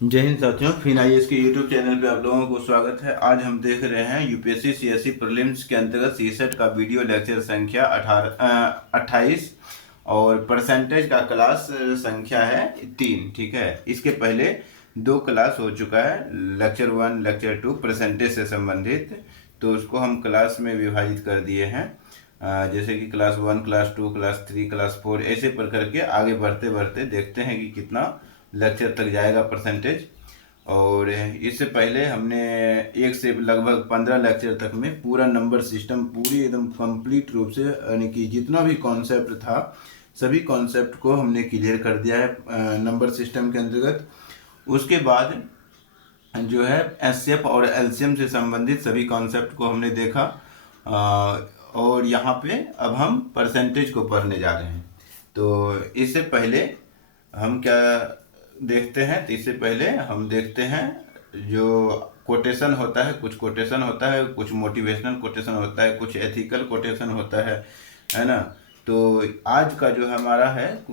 जय हिंद साथियों, fin IAS के यूट्यूब चैनल पे आप लोगों को स्वागत है। आज हम देख रहे हैं यूपीएससी सीएससी प्रीलिम्स के अंतर्गत सीसेट का वीडियो लेक्चर संख्या 28 और परसेंटेज का क्लास संख्या है 3। ठीक है, इसके पहले 2 क्लास हो चुका है, लेक्चर 1 लेक्चर 2 परसेंटेज से संबंधित। तो उसको हम क्लास में विभाजित कर दिए हैं, जैसे कि क्लास 1 क्लास 2 क्लास 3 क्लास 4 ऐसे पर करके आगे बढ़ते बढ़ते देखते हैं कि कितना लेक्चर तक जाएगा परसेंटेज। और इससे पहले हमने 1 से लगभग 15 लेक्चर तक में पूरा नंबर सिस्टम पूरी एकदम कंप्लीट रूप से, यानी कि जितना भी कॉन्सेप्ट था सभी कॉन्सेप्ट को हमने क्लियर कर दिया है नंबर सिस्टम के अंतर्गत। उसके बाद जो है एचसीएफ और एलसीएम से संबंधित सभी कॉन्सेप्ट को हमने देखा, और यहाँ पे अब हम परसेंटेज को पढ़ने जा रहे हैं। तो इससे पहले हम क्या देखते हैं, तो इससे पहले हम देखते हैं जो कोटेशन होता है। कुछ कोटेशन होता है, कुछ मोटिवेशनल कोटेशन होता है, कुछ एथिकल कोटेशन होता है ना। तो आज का जो हमारा है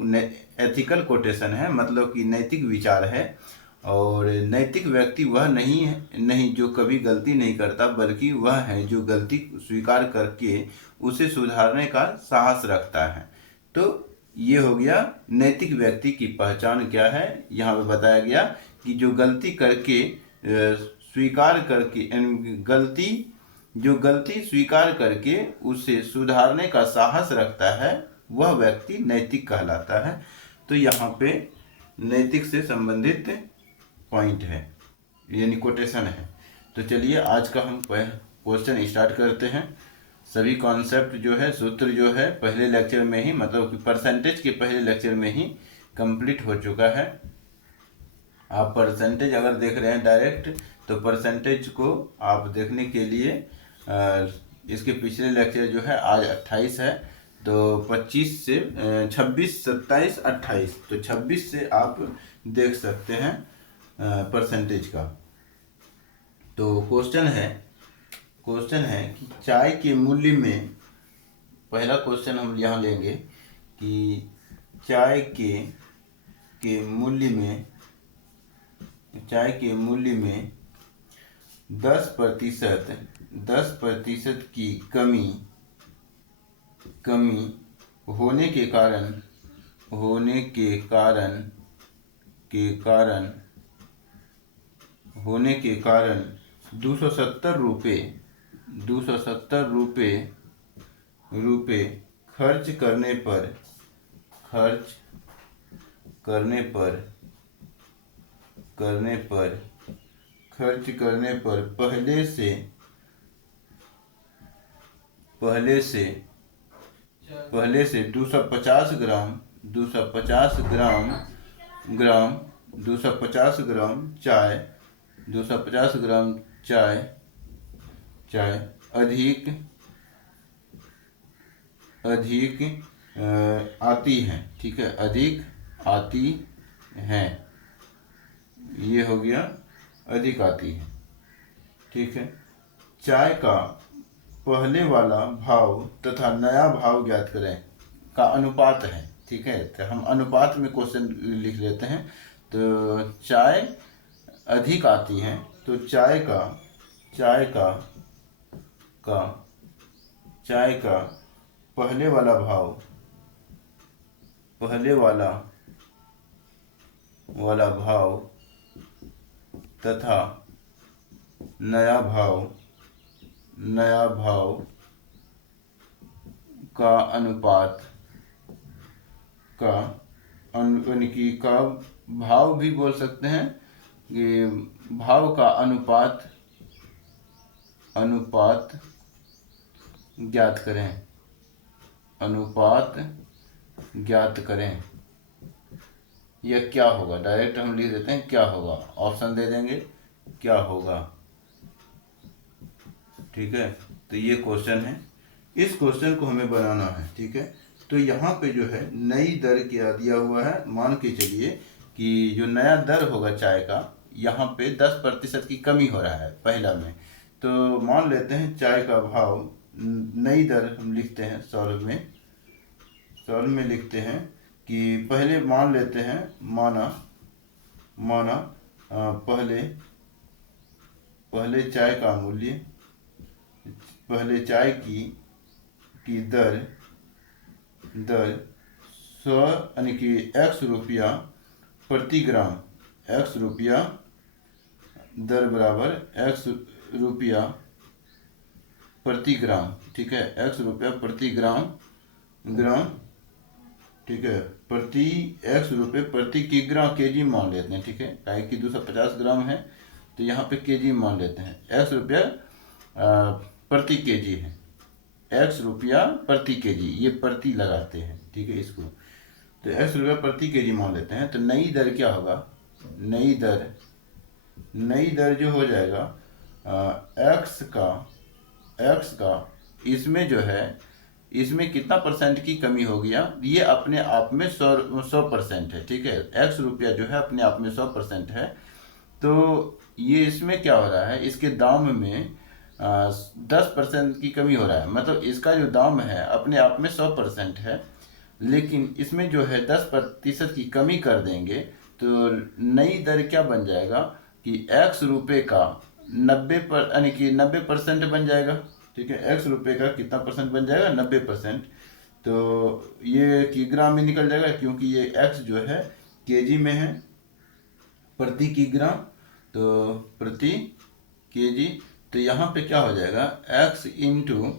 एथिकल कोटेशन है, मतलब कि नैतिक विचार है। और नैतिक व्यक्ति वह नहीं जो कभी गलती नहीं करता, बल्कि वह है जो गलती स्वीकार करके उसे सुधारने का साहस रखता है। तो ये हो गया नैतिक व्यक्ति की पहचान क्या है। यहाँ पे बताया गया कि जो गलती करके स्वीकार करके गलती स्वीकार करके उसे सुधारने का साहस रखता है, वह व्यक्ति नैतिक कहलाता है। तो यहाँ पे नैतिक से संबंधित पॉइंट है, यानी कोटेशन है। तो चलिए आज का हम क्वेश्चन स्टार्ट करते हैं। सभी कॉन्सेप्ट जो है, सूत्र जो है पहले लेक्चर में ही, मतलब कि परसेंटेज के पहले लेक्चर में ही कंप्लीट हो चुका है। आप परसेंटेज अगर देख रहे हैं डायरेक्ट, तो परसेंटेज को आप देखने के लिए इसके पिछले लेक्चर जो है आज 28 है, तो 25 से 26 27 28, तो 26 से आप देख सकते हैं परसेंटेज का। तो क्वेश्चन है कि चाय के मूल्य में, पहला क्वेश्चन हम यहाँ लेंगे कि चाय के मूल्य में 10% की कमी होने के कारण 270 रुपये खर्च करने पर पहले से 250 ग्राम चाय अधिक आती है। ठीक है, अधिक आती है, ये हो गया अधिक आती है। ठीक है, चाय का पहले वाला भाव तथा नया भाव ज्ञात करें का अनुपात है। ठीक है, तो हम अनुपात में क्वेश्चन लिख लेते हैं। तो चाय अधिक आती है, तो चाय का पहले वाला भाव तथा नया भाव का अनुपात यानी कि का भाव भी बोल सकते हैं, कि भाव का अनुपात ज्ञात करें। यह क्या होगा, डायरेक्ट हम लिख देते हैं क्या होगा, ऑप्शन दे देंगे क्या होगा। ठीक है, तो ये क्वेश्चन है, इस क्वेश्चन को हमें बनाना है। ठीक है, तो यहाँ पे जो है नई दर क्या दिया हुआ है, मान के चलिए कि जो नया दर होगा चाय का, यहाँ पे 10% की कमी हो रहा है पहला में। तो मान लेते हैं चाय का भाव, नई दर हम लिखते हैं सॉल्व में लिखते हैं कि पहले मान लेते हैं, माना पहले पहले चाय का मूल्य, पहले चाय की दर 100 यानी कि x रुपया प्रति ग्राम, x रुपया दर बराबर x रुपया प्रति ग्राम, ठीक है, x रुपया प्रति ग्राम, ठीक है, प्रति x रुपये प्रति किग्रा केजी मान लेते हैं, ठीक है, काहे कि 250 ग्राम है तो यहाँ पे केजी मान लेते हैं, x रुपया प्रति केजी है, x रुपया प्रति केजी, ये प्रति लगाते हैं, ठीक है, इसको तो x रुपया प्रति केजी मान लेते हैं। तो नई दर क्या होगा, नई दर जो हो जाएगा x का इसमें जो है, इसमें कितना परसेंट की कमी हो गया, ये अपने आप में 100% है, ठीक है, x रुपया जो है अपने आप में 100% है। तो ये इसमें क्या हो रहा है, इसके दाम में 10% की कमी हो रहा है, मतलब इसका जो दाम है अपने आप में 100% है, लेकिन इसमें जो है 10% की कमी कर देंगे तो नई दर क्या बन जाएगा कि x रुपये का 90% यानी कि 90% बन जाएगा, ठीक है, x रुपये का कितना परसेंट बन जाएगा, 90%। तो ये किग्रा में निकल जाएगा क्योंकि ये x जो है केजी में है, प्रति किग्रा, तो प्रति केजी, तो यहाँ पे क्या हो जाएगा x इंटू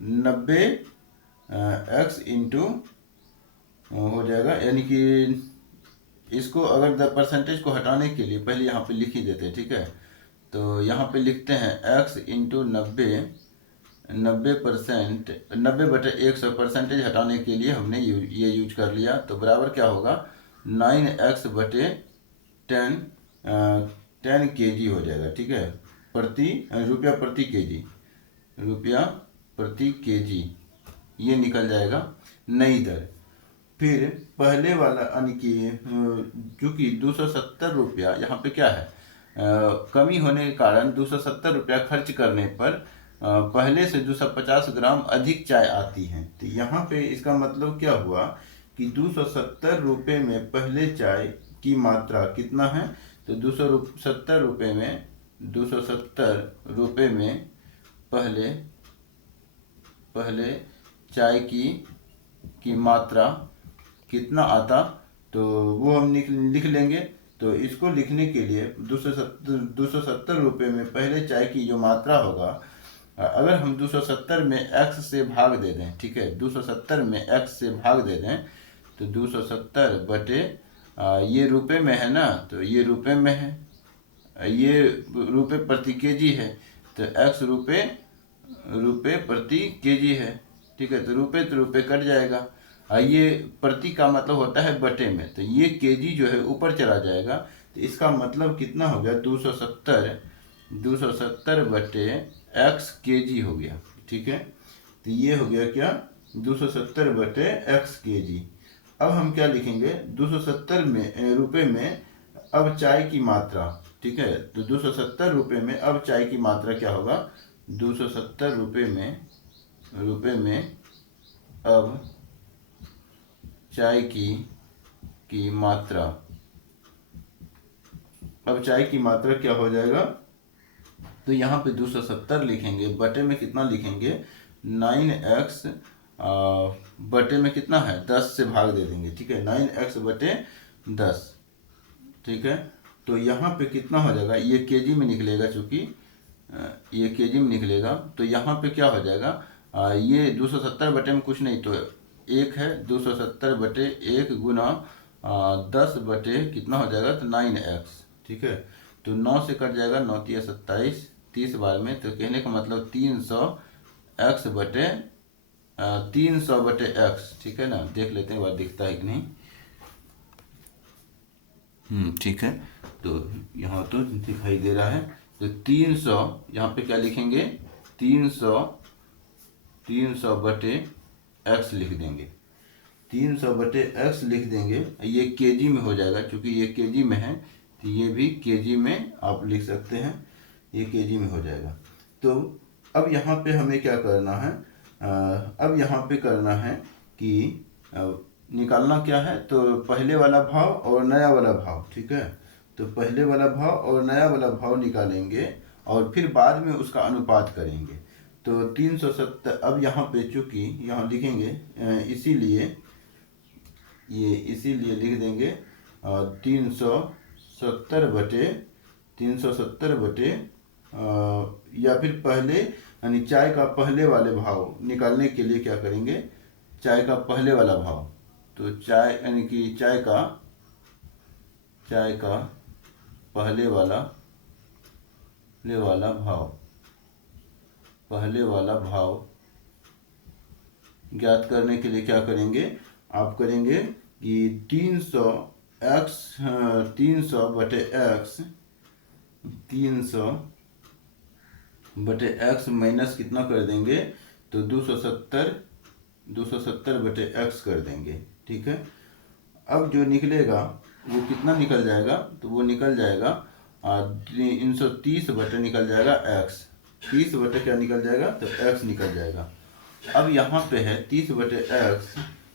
90, x इंटू हो जाएगा, यानी कि इसको अगर परसेंटेज को हटाने के लिए पहले यहाँ पे लिख ही देते हैं, ठीक है, तो यहाँ पे लिखते हैं x इंटू 90%, 90/100 परसेंटेज हटाने के लिए हमने ये यूज कर लिया, तो बराबर क्या होगा 9x/10 10 केजी हो जाएगा, ठीक है, रुपया प्रति केजी, रुपया प्रति केजी ये निकल जाएगा नई दर। फिर पहले वाला यानी कि चूँकि 270 रुपया यहाँ पे क्या है, कमी होने के कारण 270 रुपया खर्च करने पर पहले से 250 ग्राम अधिक चाय आती है। तो यहाँ पे इसका मतलब क्या हुआ कि 270 रुपये में पहले चाय की मात्रा कितना है, तो 270 रुपये में पहले चाय की मात्रा कितना आता, तो वो हम लिख लेंगे। तो इसको लिखने के लिए 270 रुपये में पहले चाय की जो मात्रा होगा, अगर हम 270 में x से भाग दे दें, ठीक है, 270 में x से भाग दे दें तो 270 बटे ये रुपये में है ना, तो ये रुपये में है, ये रुपये प्रति केजी है, तो x रुपये प्रति केजी है, ठीक है, तो रुपये कट जाएगा, ये प्रति का मतलब होता है बटे में, तो ये केजी जो है ऊपर चला जाएगा, तो इसका मतलब कितना हो गया 270 बटे x केजी हो गया, ठीक है, तो ये हो गया क्या 270 बटे x केजी। अब हम क्या लिखेंगे 270 में रुपये में अब चाय की मात्रा, ठीक है, तो 270 रुपये में अब चाय की मात्रा क्या होगा, 270 रुपये में अब चाय की मात्रा, अब चाय की मात्रा क्या हो जाएगा, तो यहाँ पे 270 लिखेंगे, बटे में कितना लिखेंगे 9x, बटे में कितना है 10 से भाग दे देंगे, ठीक है, 9x बटे 10, ठीक है, तो यहाँ पे कितना हो जाएगा, ये केजी में निकलेगा, चूँकि ये केजी में निकलेगा, तो यहाँ पे क्या हो जाएगा, ये 270 बटे में कुछ नहीं तो एक है, 270 बटे 1 गुना 10 बटे कितना हो जाएगा, तो 9x, ठीक है, तो 9 से कट जाएगा, 9 × 27, 30 बार में, तो कहने का मतलब 300 बटे x, ठीक है ना, देख लेते हैं बात दिखता है कि नहीं, ठीक है, तो यहाँ तो दिखाई दे रहा है, तो 300 यहाँ पे क्या लिखेंगे 300 बटे x लिख देंगे, 300 बटे x लिख देंगे, ये केजी में हो जाएगा, क्योंकि ये केजी में है तो ये भी केजी में आप लिख सकते हैं, ये केजी में हो जाएगा। तो अब यहाँ पे हमें क्या करना है, अब यहाँ पे करना है कि निकालना क्या है, तो पहले वाला भाव और नया वाला भाव, ठीक है। तो पहले वाला भाव और नया वाला भाव निकालेंगे और फिर बाद में उसका अनुपात करेंगे। तो 370, अब यहाँ पे चूँकि यहाँ लिखेंगे इसीलिए लिख देंगे 370 बटे या फिर पहले यानी चाय का पहले वाले भाव निकालने के लिए क्या करेंगे, चाय का पहले वाला भाव, तो चाय यानी कि चाय का पहले वाला भाव ज्ञात करने के लिए क्या करेंगे, आप करेंगे कि 300 बटे x माइनस कितना कर देंगे, तो 270 बटे x कर देंगे, ठीक है। अब जो निकलेगा वो कितना निकल जाएगा, तो वो निकल जाएगा 330 बटे निकल जाएगा x, 30 बटे क्या निकल जाएगा, तो x निकल जाएगा। अब यहाँ पे है 30 बटे x,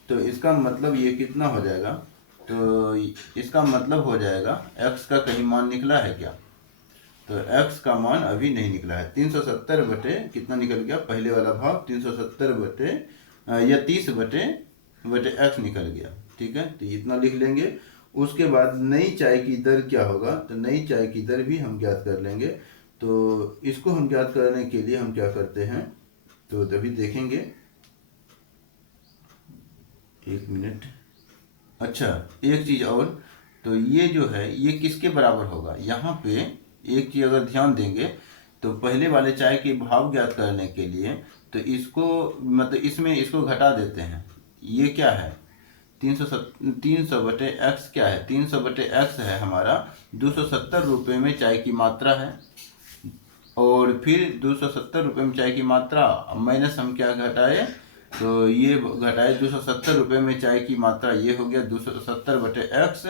तो इसका मतलब ये कितना हो जाएगा, तो इसका मतलब हो जाएगा x का कहीं मान निकला है क्या, तो x का मान अभी नहीं निकला है। 370 बटे कितना निकल गया, पहले वाला भाव 370 बटे या 30 बटे x निकल गया, ठीक है। तो इतना लिख लेंगे। उसके बाद नई चाय की दर क्या होगा, तो नई चाय की दर भी हम ज्ञात कर लेंगे। तो इसको हम ज्ञात करने के लिए हम क्या करते हैं, तो तभी देखेंगे, एक मिनट। अच्छा, एक चीज़ और, तो ये जो है ये किसके बराबर होगा, यहाँ पे एक चीज़ अगर ध्यान देंगे तो पहले वाले चाय के भाव ज्ञात करने के लिए तो इसको मतलब इसमें इसको घटा देते हैं। ये क्या है, 300 बटे x क्या है, 300 बटे x है हमारा 270 रुपये में चाय की मात्रा है, और फिर 270 रुपये में चाय की मात्रा माइनस हम क्या घटाए, तो ये घटाए 270 रुपये में चाय की मात्रा, ये हो गया 270 बटे x,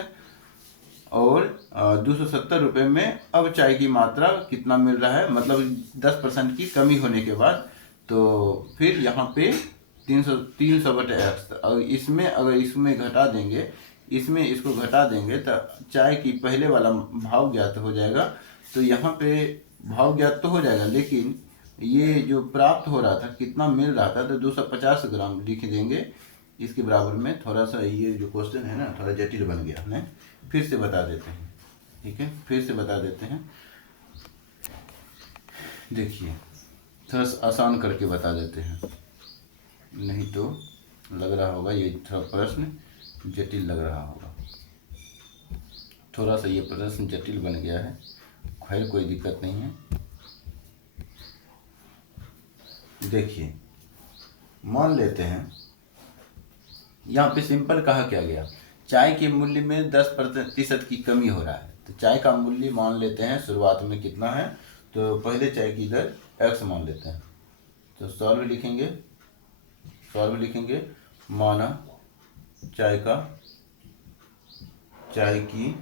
और 270 रुपये में अब चाय की मात्रा कितना मिल रहा है, मतलब 10% की कमी होने के बाद, तो फिर यहाँ पे 300 बटे x, अगर इसमें घटा देंगे, इसमें इसको घटा देंगे तो चाय की पहले वाला भाव ज्ञात हो जाएगा। तो यहाँ पे भाव ज्ञात तो हो जाएगा, लेकिन ये जो प्राप्त हो रहा था कितना मिल रहा था, तो 250 ग्राम लिख देंगे इसके बराबर में। थोड़ा सा ये जो क्वेश्चन है ना थोड़ा जटिल बन गया है, फिर से बता देते हैं, ठीक है, फिर से बता देते हैं। देखिए थोड़ा आसान करके बता देते हैं, नहीं तो लग रहा होगा ये थोड़ा प्रश्न जटिल लग रहा होगा, थोड़ा सा ये प्रश्न जटिल बन गया है, खैर कोई दिक्कत नहीं है। देखिए मान लेते हैं यहाँ पे सिंपल कहा क्या गया, चाय के मूल्य में 10% की कमी हो रहा है। तो चाय का मूल्य मान लेते हैं शुरुआत में कितना है, तो पहले चाय की दर x मान लेते हैं। तो सॉल्व लिखेंगे माना चाय की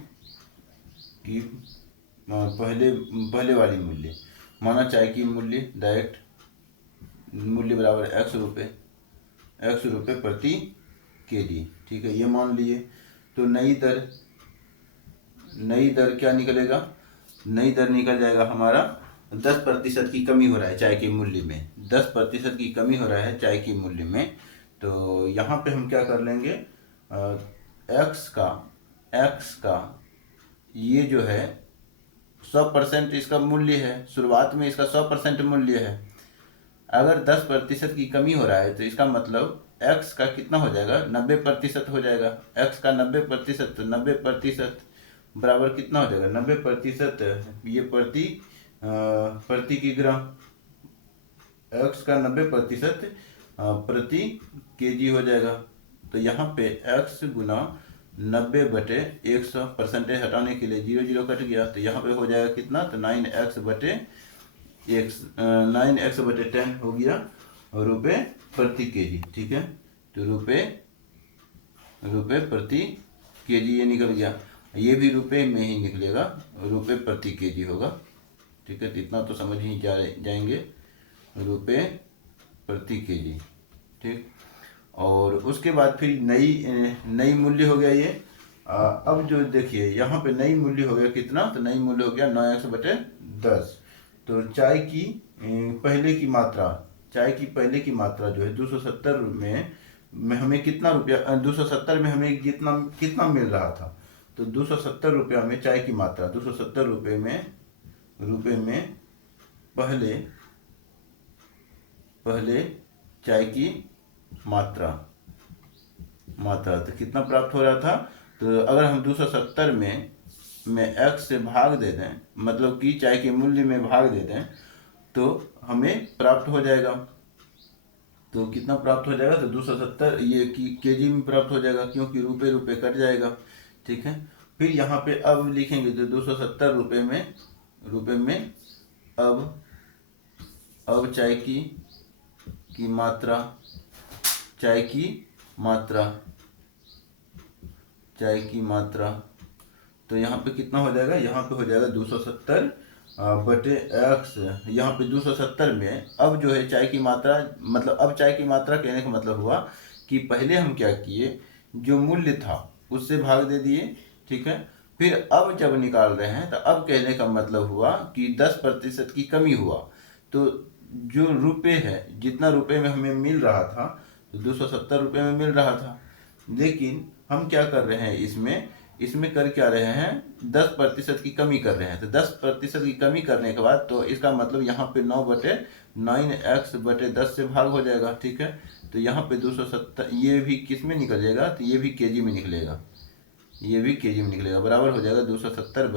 पहले वाली मूल्य, माना चाय की मूल्य डायरेक्ट मूल्य बराबर x रुपये प्रति केजी, ठीक है, ये मान लिए। तो नई दर क्या निकलेगा, नई दर निकल जाएगा हमारा 10% की कमी हो रहा है चाय के मूल्य में, 10% की कमी हो रहा है चाय के मूल्य में। तो यहाँ पे हम क्या कर लेंगे, x का ये जो है 100% इसका मूल्य है, शुरुआत में इसका 100% मूल्य है। अगर 10% की कमी हो रहा है तो इसका मतलब x का कितना हो जाएगा, 90% हो जाएगा। x का 90%, तो 90% बराबर कितना हो जाएगा, 90% ये प्रति किग्रा, x का 90% प्रति केजी हो जाएगा। तो यहाँ पे x गुना 90 बटे 100, परसेंटेज हटाने के लिए 0 कट गया, तो यहाँ पे हो जाएगा कितना, तो 9x बटे 10 हो गया रुपये प्रति केजी, ठीक है। तो रुपये प्रति केजी ये निकल गया, ये भी रुपये में ही निकलेगा, रुपये प्रति केजी होगा, ठीक है। तो इतना तो समझ ही जाएंगे, रुपये प्रति केजी, ठीक। और उसके बाद फिर नई मूल्य हो गया ये। अब जो देखिए यहाँ पे नई मूल्य हो गया कितना, तो नई मूल्य हो गया 9x/10। तो चाय की पहले की मात्रा, चाय की पहले की मात्रा जो है 270 में हमें कितना रुपया, 270 में हमें कितना मिल रहा था, तो 270 रुपया में चाय की मात्रा, 270 रुपये में पहले चाय की मात्रा तो कितना प्राप्त हो रहा था। तो अगर हम 270 में x से भाग दे दें, मतलब कि चाय के मूल्य में भाग दे दें, तो हमें प्राप्त हो जाएगा। तो कितना प्राप्त हो जाएगा, तो 270 ये केजी में प्राप्त हो जाएगा, क्योंकि रुपए कट जाएगा। ठीक है, फिर यहाँ पे अब लिखेंगे तो 270 रुपये में अब चाय की मात्रा, तो यहाँ पे कितना हो जाएगा, यहाँ पे हो जाएगा 270 बटे x। यहाँ पे 270 में अब जो है चाय की मात्रा, मतलब अब चाय की मात्रा कहने का मतलब हुआ कि पहले हम क्या किए, जो मूल्य था उससे भाग दे दिए। ठीक है, फिर अब जब निकाल रहे हैं तो अब कहने का मतलब हुआ कि 10% की कमी हुआ। तो जो रुपए है, जितना रुपए में हमें मिल रहा था, तो 270 रुपये में मिल रहा था, लेकिन हम क्या कर रहे हैं, इसमें कर क्या रहे हैं, 10% की कमी कर रहे हैं। तो 10% की कमी करने के बाद तो इसका मतलब यहाँ पे 9/9x/10 से भाग हो जाएगा। ठीक है, तो यहाँ पे 270 ये भी किस में निकल जाएगा, तो ये भी केजी में निकलेगा, बराबर हो जाएगा 270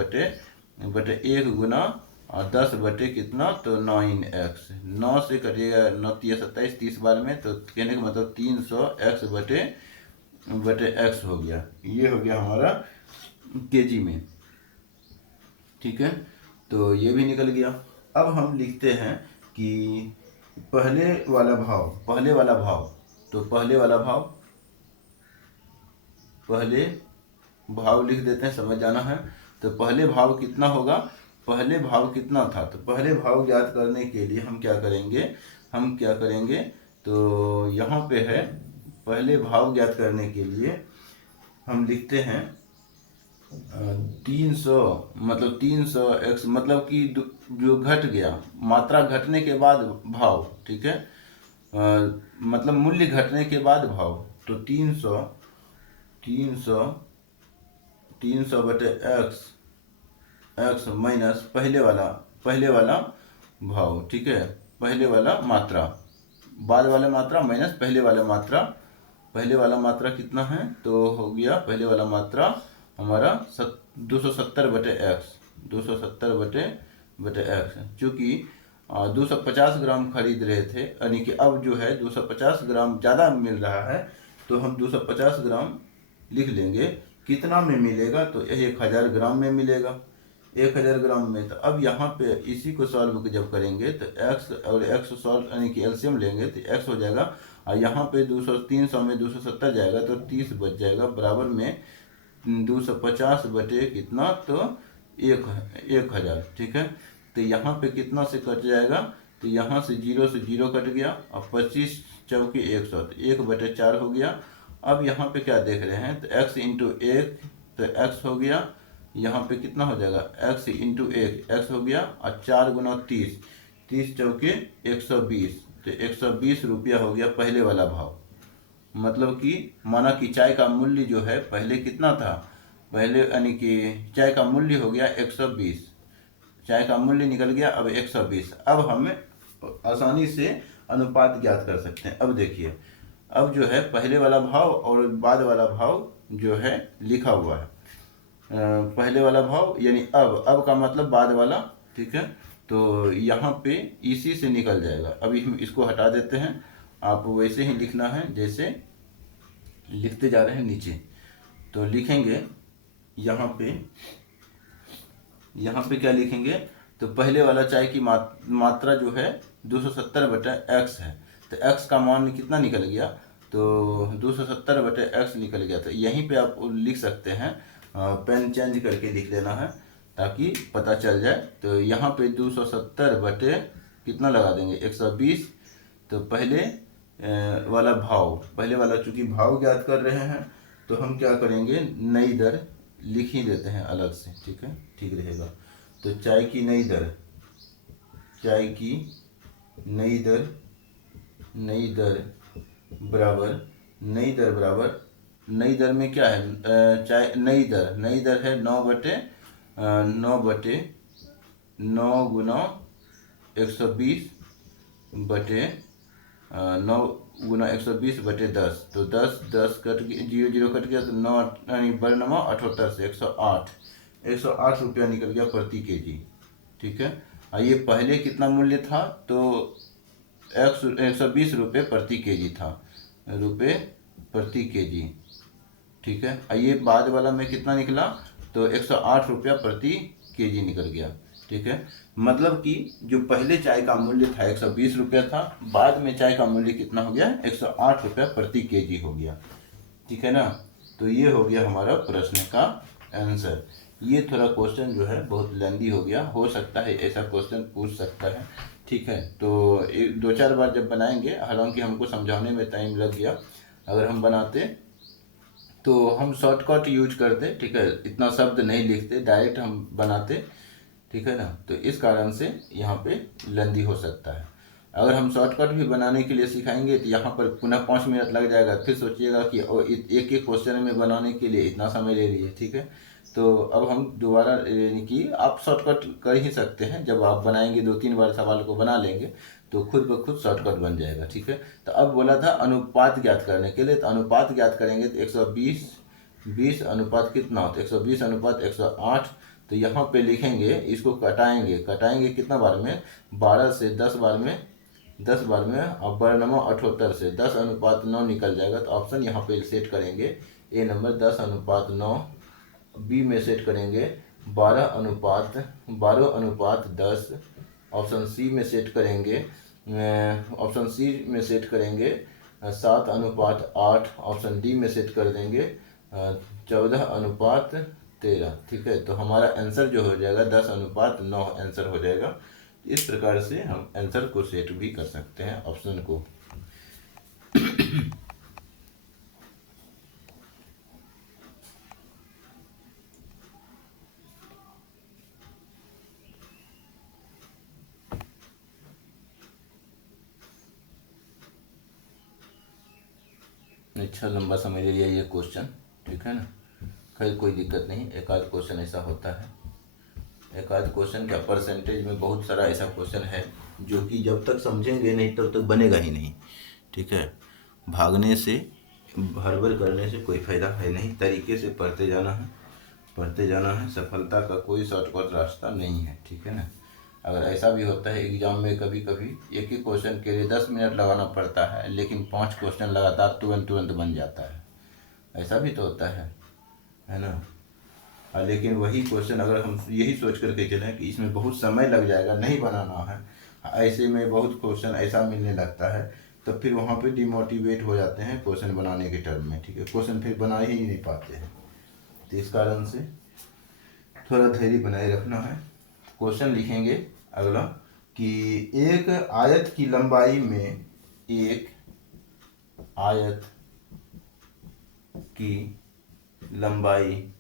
बटे 1 गुना और 10 बटे कितना, तो 9x। 9 से कटिएगा 9 × 27 30 बार में, तो कहने का मतलब 300x/x हो गया। ये हो गया हमारा केजी में। ठीक है, तो ये भी निकल गया। अब हम लिखते हैं कि पहले वाला भाव, तो पहले भाव लिख देते हैं, समझ जाना है। तो पहले भाव कितना होगा, पहले भाव कितना था, तो पहले भाव ज्ञात करने के लिए हम क्या करेंगे, तो यहाँ पे है पहले भाव ज्ञात करने के लिए हम लिखते हैं 300, मतलब 300x, मतलब कि जो घट गया, मात्रा घटने के बाद भाव। ठीक है, मतलब मूल्य घटने के बाद भाव, तो 300 बटे x माइनस पहले वाला भाव। ठीक है, पहले वाला मात्रा, बाद वाला मात्रा माइनस पहले वाला मात्रा कितना है, तो हो गया पहले वाला मात्रा हमारा 270 बटे x। चूँकि 250 ग्राम खरीद रहे थे, यानी कि अब जो है 250 ग्राम ज़्यादा मिल रहा है, तो हम 250 ग्राम लिख लेंगे। कितना में मिलेगा, तो 1000 ग्राम में मिलेगा, 1000 ग्राम में। तो अब यहाँ पे इसी को सॉल्व जब करेंगे तो x और x सॉल्व, यानी कि एलसीएम लेंगे तो x हो जाएगा, और यहाँ पे 300 में 270 जाएगा तो 30 बच जाएगा, बराबर में 250 बटे कितना, तो 1000। ठीक है, तो यहाँ पे कितना से कट जाएगा, तो यहाँ से 0 कट गया, और 25 चौके 100, तो 1/4 हो गया। अब यहाँ पे क्या देख रहे हैं, तो x × 1, तो x हो गया, यहाँ पे कितना हो जाएगा, x × 1 x हो गया, और 4 गुना 30, 30 चौके 120, तो 120 रुपया हो गया पहले वाला भाव। मतलब कि माना कि चाय का मूल्य जो है पहले कितना था, पहले यानी कि चाय का मूल्य हो गया 120, चाय का मूल्य निकल गया अब 120। अब हम आसानी से अनुपात ज्ञात कर सकते हैं। अब देखिए, अब जो है पहले वाला भाव और बाद वाला भाव जो है लिखा हुआ है, पहले वाला भाव यानी अब का मतलब बाद वाला। ठीक है, तो यहाँ पे इसी से निकल जाएगा। अभी हम इसको हटा देते हैं, आप वैसे ही लिखना है जैसे लिखते जा रहे हैं नीचे। तो लिखेंगे यहाँ पे क्या लिखेंगे, तो पहले वाला चाय की मात्रा जो है 270 बटे x है, तो x का मान कितना निकल गया, तो 270 बटे x निकल गया। तो यहीं पे आप लिख सकते हैं, पेन चेंज करके लिख लेना है ताकि पता चल जाए। तो यहाँ पे 270 बटे कितना लगा देंगे, 120। तो पहले वाला भाव, पहले वाला चूंकि भाव ज्ञात कर रहे हैं तो हम क्या करेंगे, नई दर लिख ही देते हैं अलग से, ठीक है, ठीक रहेगा। तो चाय की नई दर, चाय की नई दर, नई दर बराबर, नई दर बराबर, नई दर में क्या है, चाय नई दर है 9 गुना 120 बटे 9 गुना 120 बटे 10, तो 10 कट गया, 0 कट गया, तो 9 यानी बरनमा 78 से 108 रुपया निकल गया प्रति केजी, ठीक है। ये पहले कितना मूल्य था, तो 120 रुपये प्रति केजी था, रुपये प्रति केजी, ठीक है। ये बाद वाला में कितना निकला, तो 108 रुपया प्रति केजी निकल गया, ठीक है। मतलब कि जो पहले चाय का मूल्य था 120 रुपया था, बाद में चाय का मूल्य कितना हो गया, 108 रुपया प्रति केजी हो गया, ठीक है ना। तो ये हो गया हमारा प्रश्न का आंसर। ये थोड़ा क्वेश्चन जो है बहुत लेंदी हो गया, हो सकता है ऐसा क्वेश्चन पूछ सकता है, ठीक है। तो एक 2-4 बार जब बनाएंगे, हालांकि हमको समझाने में टाइम लग गया, अगर हम बनाते तो हम शॉर्टकट यूज करते, ठीक है, इतना शब्द नहीं लिखते, डायरेक्ट हम बनाते, ठीक है ना। तो इस कारण से यहाँ पे लेंदी हो सकता है। अगर हम शॉर्टकट भी बनाने के लिए सिखाएंगे तो यहाँ पर पुनः 5 मिनट लग जाएगा, फिर सोचिएगा कि एक एक क्वेश्चन में बनाने के लिए इतना समय ले लिए, ठीक है। तो अब हम दोबारा, यानी कि आप शॉर्टकट कर ही सकते हैं, जब आप बनाएंगे 2-3 बार सवाल को बना लेंगे तो खुद ब खुद शॉर्टकट बन जाएगा, ठीक है। तो अब बोला था अनुपात ज्ञात करने के लिए, तो अनुपात ज्ञात करेंगे तो 120 अनुपात कितना होता है, 120 अनुपात 108, तो यहाँ पे लिखेंगे, इसको कटाएंगे कितना बार में, 12 से 10 बार में, 10 बार में, अब बरनमा 78 से 10 अनुपात 9 निकल जाएगा। तो ऑप्शन यहाँ पे सेट करेंगे, ए नंबर 10 अनुपात 9, बी में सेट करेंगे 12 अनुपात 10, ऑप्शन सी में सेट करेंगे, ऑप्शन सी में सेट करेंगे 7 अनुपात 8, ऑप्शन डी में सेट कर देंगे 14 अनुपात 13, ठीक है। तो हमारा आंसर जो हो जाएगा 10 अनुपात 9 आंसर हो जाएगा। इस प्रकार से हम आंसर को सेट भी कर सकते हैं ऑप्शन को। अच्छा लंबा समय ले लिया ये क्वेश्चन, ठीक है ना, खैर कोई दिक्कत नहीं, एक आध क्वेश्चन ऐसा होता है, एक आध क्वेश्चन क्या, परसेंटेज में बहुत सारा ऐसा क्वेश्चन है जो कि जब तक समझेंगे नहीं तब तक बनेगा ही नहीं, ठीक है। भागने से, भर करने से कोई फ़ायदा है नहीं, तरीके से पढ़ते जाना है, सफलता का कोई शॉर्टकट रास्ता नहीं है, ठीक है ना। अगर ऐसा भी होता है एग्जाम में, कभी कभी एक ही क्वेश्चन के लिए 10 मिनट लगाना पड़ता है, लेकिन 5 क्वेश्चन लगातार तुरंत बन जाता है, ऐसा भी तो होता है ना। लेकिन वही क्वेश्चन अगर हम यही सोच करके चलें कि इसमें बहुत समय लग जाएगा, नहीं बनाना है, ऐसे में बहुत क्वेश्चन ऐसा मिलने लगता है, तो फिर वहाँ पे डिमोटिवेट हो जाते हैं क्वेश्चन बनाने के टर्म में, ठीक है, क्वेश्चन फिर बना ही नहीं पाते हैं। तो इस कारण से थोड़ा धैर्य बनाए रखना है। क्वेश्चन लिखेंगे अगला कि एक आयत की लंबाई में, एक आयत की लंबाई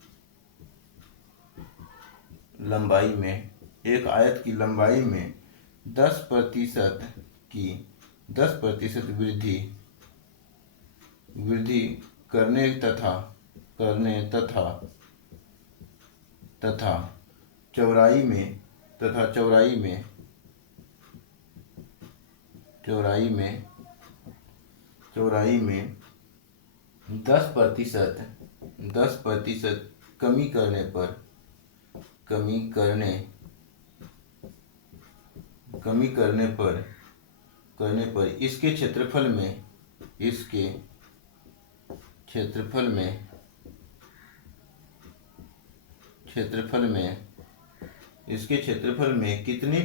में, एक आयत की लंबाई में 10% वृद्धि करने तथा चौड़ाई में 10% कमी करने पर इसके क्षेत्रफल में कितने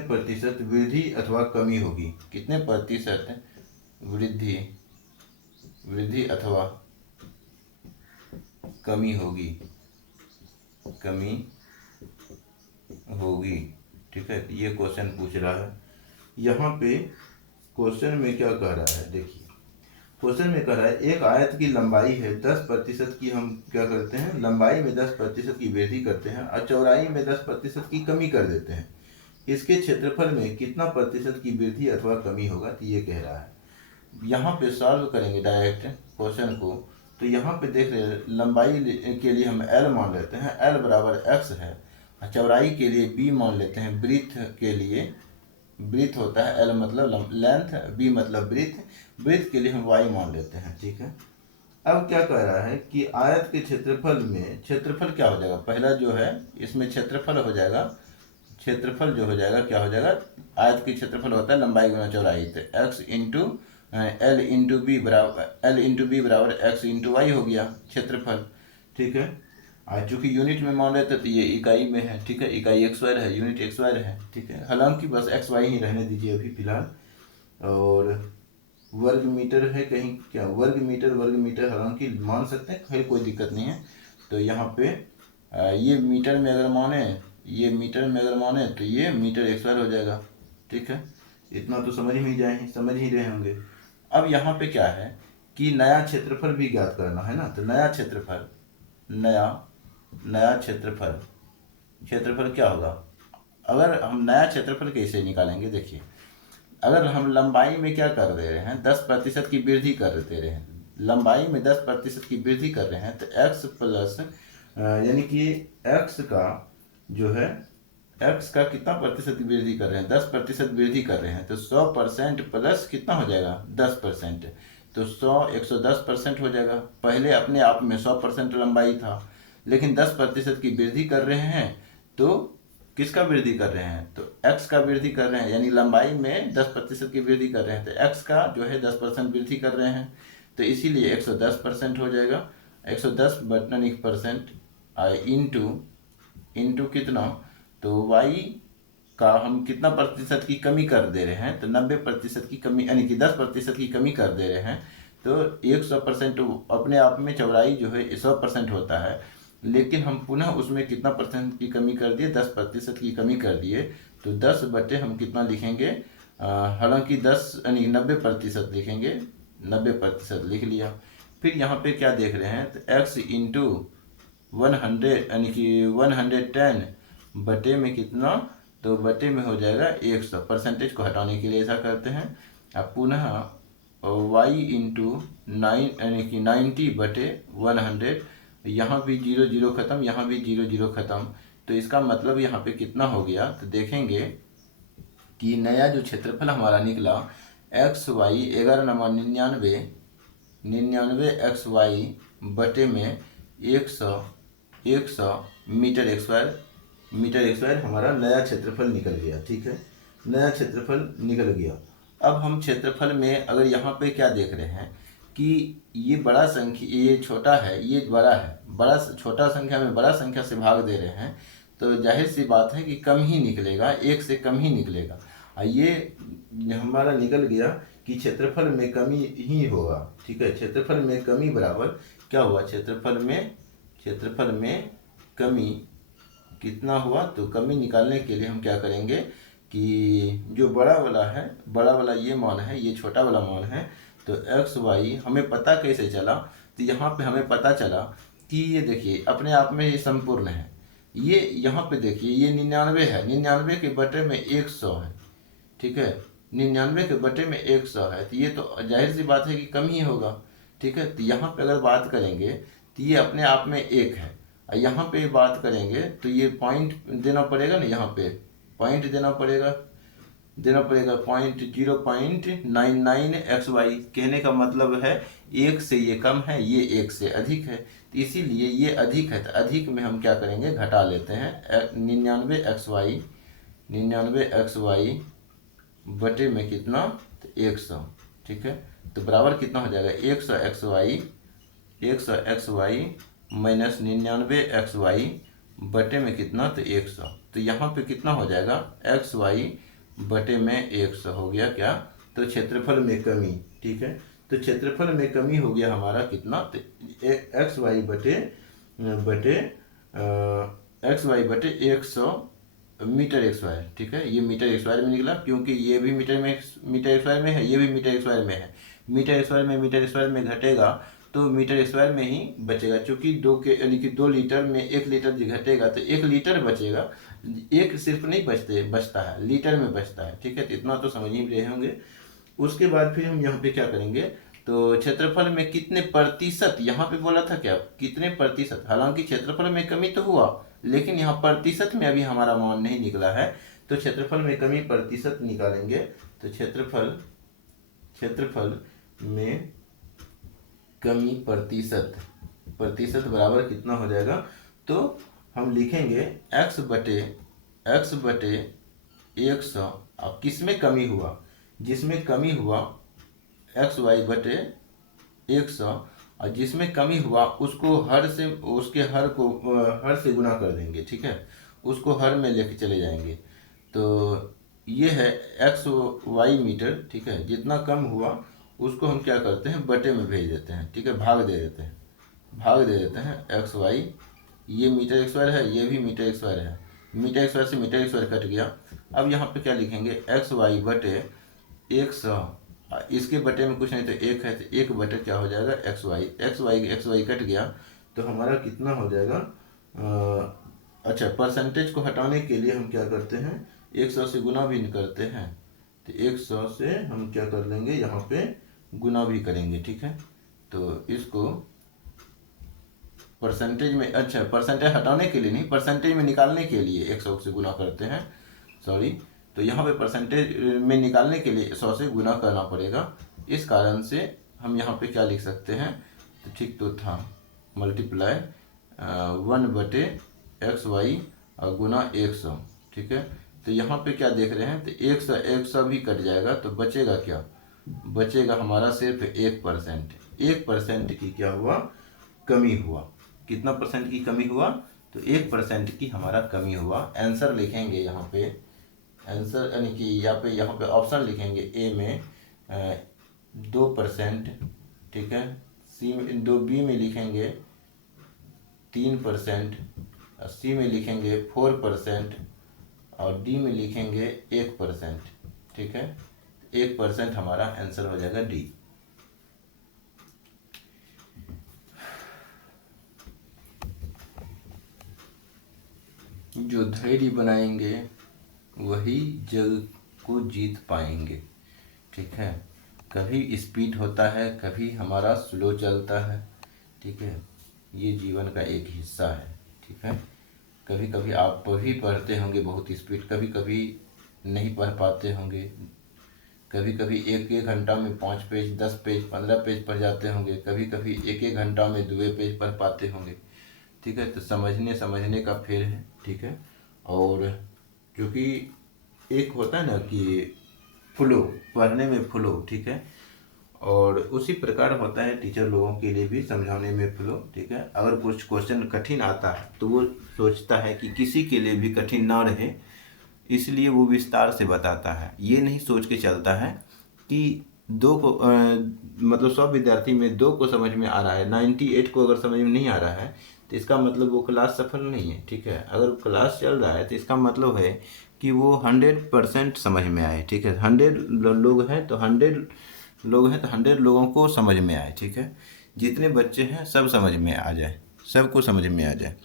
प्रतिशत वृद्धि अथवा कमी होगी, कितने प्रतिशत वृद्धि अथवा कमी होगी, कमी होगी। ठीक है, ये क्वेश्चन पूछ रहा है। यहाँ पे क्वेश्चन में क्या कह रहा है, देखिए क्वेश्चन में कह रहा है एक आयत की लंबाई है 10% की, हम क्या करते हैं लंबाई में 10% की वृद्धि करते हैं और चौड़ाई में 10% की कमी कर देते हैं, इसके क्षेत्रफल में कितना प्रतिशत की वृद्धि अथवा कमी होगा, तो ये कह रहा है। यहाँ पे सॉल्व करेंगे डायरेक्ट क्वेश्चन को, तो यहाँ पे देख रहे हैं लंबाई के लिए हम l मान लेते हैं, l बराबर x है। चौड़ाई के लिए b मान लेते हैं, ब्रीथ के लिए ब्रीथ होता है l मतलब लेंथ, b मतलब ब्रीथ के लिए हम y मान लेते हैं। ठीक है, अब क्या कह रहा है कि आयत के क्षेत्रफल में, क्षेत्रफल क्या हो जाएगा, पहला जो है इसमें क्षेत्रफल हो जाएगा, क्षेत्रफल जो हो जाएगा क्या हो जाएगा, आयत की क्षेत्रफल होता है लंबाई गुना चौड़ाई, तो x into L into B बराबर एक्स इंटू वाई हो गया क्षेत्रफल। ठीक है, आज चूँकि यूनिट में मान लेते तो ये इकाई में है। ठीक है, इकाई एक्स वायर है, यूनिट एक्स वायर है। ठीक है, हालांकि बस एक्स वाई ही रहने दीजिए अभी फिलहाल। और वर्ग मीटर है कहीं क्या, वर्ग मीटर हालांकि मान सकते हैं, खैर कोई दिक्कत नहीं है। तो यहाँ पे ये मीटर में अगर माने, ये मीटर में अगर माने तो ये मीटर एक्स वायर हो जाएगा। ठीक है, इतना तो समझ ही रहे होंगे। अब यहाँ पे क्या है कि नया क्षेत्रफल भी ज्ञात करना है ना, तो नया क्षेत्रफल क्या होगा, अगर हम नया क्षेत्रफल कैसे निकालेंगे, देखिए अगर हम लंबाई में क्या कर दे रहे हैं 10% की वृद्धि कर दे रहे हैं, लंबाई में 10% की वृद्धि कर रहे हैं, तो x प्लस यानी कि x का जो है, x का कितना प्रतिशत वृद्धि कर रहे हैं, 10% वृद्धि कर रहे हैं, तो 100% प्लस कितना हो जाएगा 10%, तो 110% हो जाएगा। पहले अपने आप में 100% लंबाई था, लेकिन 10% की वृद्धि कर रहे हैं, तो किसका वृद्धि कर रहे हैं, तो x का वृद्धि कर रहे हैं, यानी लंबाई में 10% की वृद्धि कर रहे हैं, तो x का जो है 10% वृद्धि कर रहे हैं, तो इसीलिए 110% हो जाएगा। 110% इंटू कितना, तो y का हम कितना प्रतिशत की कमी कर दे रहे हैं, तो 90% की कमी, यानी कि 10% की कमी कर दे रहे हैं, तो 100% अपने आप में चौड़ाई जो है 100% होता है, लेकिन हम पुनः उसमें कितना परसेंट की कमी कर दिए, 10% की कमी कर दिए, तो 10 बटे हम कितना लिखेंगे, हालांकि 10 यानी 90% लिखेंगे, 90% लिख लिया। फिर यहाँ पे क्या देख रहे हैं, तो x इंटू 100 यानी कि 110 बटे में कितना, तो बटे में हो जाएगा 100, परसेंटेज को हटाने के लिए ऐसा करते हैं। अब पुनः y इंटू 9 यानी कि 90 बटे 100, यहाँ भी 0 0 खत्म, यहाँ भी 0 0 खत्म, तो इसका मतलब यहाँ पे कितना हो गया, तो देखेंगे कि नया जो क्षेत्रफल हमारा निकला एक्स वाई 11 99 एक्स वाई बटे में 100 मीटर एक्स वायर हमारा नया क्षेत्रफल निकल गया। ठीक है, नया क्षेत्रफल निकल गया। अब हम क्षेत्रफल में अगर यहाँ पे क्या देख रहे हैं कि ये बड़ा संख्या, ये छोटा है, ये बड़ा है, छोटा संख्या में बड़ा संख्या से भाग दे रहे हैं, तो जाहिर सी बात है कि कम ही निकलेगा, एक से कम ही निकलेगा। ये हमारा निकल गया कि क्षेत्रफल में कमी ही होगा। ठीक है, क्षेत्रफल में कमी बराबर क्या हुआ, क्षेत्रफल में कमी कितना हुआ, तो कमी निकालने के लिए हम क्या करेंगे कि जो बड़ा वाला ये मान है, ये छोटा वाला मान है, तो एक्स वाई हमें पता कैसे चला, तो यहाँ पे हमें पता चला कि ये देखिए अपने आप में ये संपूर्ण है, ये यहाँ पे देखिए ये 99 है, 99 के बटे में 100 है। ठीक है, 99 के बटे में 100 है, तो ये तो जाहिर सी बात है कि कम ही होगा। ठीक है, तो यहाँ पे अगर बात करेंगे तो ये अपने आप में 1 है, और यहाँ पे बात करेंगे तो ये पॉइंट देना पड़ेगा ना, यहाँ पे पॉइंट देना पड़ेगा 0.99 एक्स वाई, कहने का मतलब है 1 से ये कम है, ये 1 से अधिक है, तो इसीलिए ये अधिक है, तो अधिक में हम क्या करेंगे घटा लेते हैं 99 एक्स वाई बटे में कितना, तो 100। ठीक है, तो बराबर कितना हो जाएगा 100 X Y minus 99 X Y बटे में कितना, तो 100, तो यहाँ पे कितना हो जाएगा एक्स वाई बटे में 100 हो गया क्या, तो क्षेत्रफल में कमी। ठीक है, तो क्षेत्रफल में कमी हो गया हमारा कितना, तो एक्स वाई बटे बटे एक्स वाई बटे 100 मीटर स्क्वायर। ठीक है, ये मीटर स्क्वायर में निकला क्योंकि ये भी मीटर स्क्वायर में है, ये भी मीटर स्क्वायर में है। मीटर स्क्वायर में घटेगा तो मीटर स्क्वायर में ही बचेगा, क्योंकि यानी कि 2 लीटर में 1 लीटर जो घटेगा तो 1 लीटर बचेगा, एक सिर्फ नहीं बचता है, लीटर में बचता है। ठीक है, तो इतना तो समझ ही रहे होंगे। उसके बाद फिर हम यहाँ पे क्या करेंगे, तो क्षेत्रफल में कितने प्रतिशत, यहाँ पे बोला था क्या, कितने प्रतिशत। हालांकि क्षेत्रफल में कमी तो हुआ, लेकिन यहाँ प्रतिशत में अभी हमारा मान नहीं निकला है, तो क्षेत्रफल में कमी प्रतिशत निकालेंगे। तो क्षेत्रफल में कमी प्रतिशत बराबर कितना हो जाएगा, तो हम लिखेंगे x बटे 100। अब किस में कमी हुआ, जिसमें कमी हुआ एक्स वाई बटे 100, और जिसमें कमी हुआ उसको हर से, उसके हर को हर से गुना कर देंगे। ठीक है, उसको हर में लेके चले जाएंगे। तो ये है एक्स वाई मीटर। ठीक है, जितना कम हुआ उसको हम क्या करते हैं, बटे में भेज देते हैं। ठीक है, भाग दे देते हैं एक्स वाई, ये मीटर स्क्वायर है, ये भी मीटर स्क्वायर है, मीटर स्क्वायर से मीटर स्क्वायर कट गया। अब यहाँ पे क्या लिखेंगे, एक्स वाई बटे 100, इसके बटे में कुछ नहीं तो 1 है, तो 1 बटे क्या हो जाएगा, एक्स वाई कट गया, तो हमारा कितना हो जाएगा। अच्छा, परसेंटेज को हटाने के लिए हम क्या करते हैं, 100 से गुना भी करते हैं, तो 100 से हम क्या कर लेंगे, यहाँ पे गुना भी करेंगे। ठीक है, तो इसको परसेंटेज में, अच्छा परसेंटेज हटाने के लिए नहीं, परसेंटेज में निकालने के लिए 100 से गुना करते हैं, सॉरी। तो यहाँ पे परसेंटेज में निकालने के लिए 100 से गुना करना पड़ेगा। इस कारण से हम यहाँ पे क्या लिख सकते हैं, तो ठीक तो था, मल्टीप्लाई 1 बटे एक्स वाई और गुना 100। ठीक है, तो यहाँ पे क्या देख रहे हैं, तो 100 भी कट जाएगा, तो बचेगा क्या, बचेगा हमारा सिर्फ 1%। 1% की क्या हुआ, कमी हुआ। कितना परसेंट की कमी हुआ, तो 1% की हमारा कमी हुआ। आंसर लिखेंगे यहाँ पे, आंसर यानी कि यहाँ पे ऑप्शन लिखेंगे, ए में 2%। ठीक है, सी में बी में लिखेंगे 3%, सी में लिखेंगे 4% और डी में लिखेंगे 1%। ठीक है, 1% हमारा आंसर हो जाएगा डी। जो धैर्य बनाएंगे वही जग को जीत पाएंगे। ठीक है, कभी स्पीड होता है, कभी हमारा स्लो चलता है। ठीक है, ये जीवन का एक हिस्सा है। ठीक है, कभी कभी आप भी पढ़ते होंगे बहुत स्पीड, कभी कभी नहीं पढ़ पाते होंगे, कभी कभी एक घंटा में 5 पेज 10 पेज 15 पेज पढ़ जाते होंगे, कभी कभी एक घंटा में 2 पेज पढ़ पाते होंगे। ठीक है, तो समझने का फेर है। ठीक है, और क्योंकि एक होता है ना कि फ्लो, पढ़ने में फ्लो। ठीक है, और उसी प्रकार होता है टीचर लोगों के लिए भी समझाने में फ्लो। ठीक है, अगर कुछ क्वेश्चन कठिन आता है तो वो सोचता है कि किसी के लिए भी कठिन ना रहे, इसलिए वो विस्तार से बताता है। ये नहीं सोच के चलता है कि मतलब 100 विद्यार्थी में 2 को समझ में आ रहा है, 98 को अगर समझ में नहीं आ रहा है तो इसका मतलब वो क्लास सफल नहीं है। ठीक है, अगर क्लास चल रहा है तो इसका मतलब है कि वो 100% समझ में आए। ठीक है, 100 लोग हैं तो 100 लोगों को समझ में आए। ठीक है, जितने बच्चे हैं सब समझ में आ जाए, सबको समझ में आ जाए,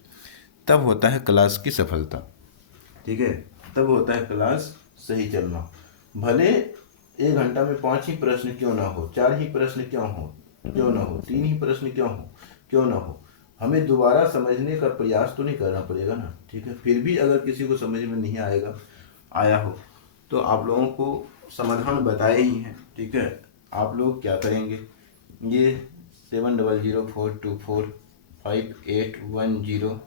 तब होता है क्लास की सफलता। ठीक है, तब होता है क्लास सही चलना। भले 1 घंटा में 5 ही प्रश्न क्यों ना हो, 4 ही प्रश्न क्यों ना हो, 3 ही प्रश्न क्यों ना हो, हमें दोबारा समझने का प्रयास तो नहीं करना पड़ेगा ना। ठीक है, फिर भी अगर किसी को समझ में नहीं आया हो तो आप लोगों को समाधान बताए ही हैं। ठीक है, आप लोग क्या करेंगे, ये 7004245810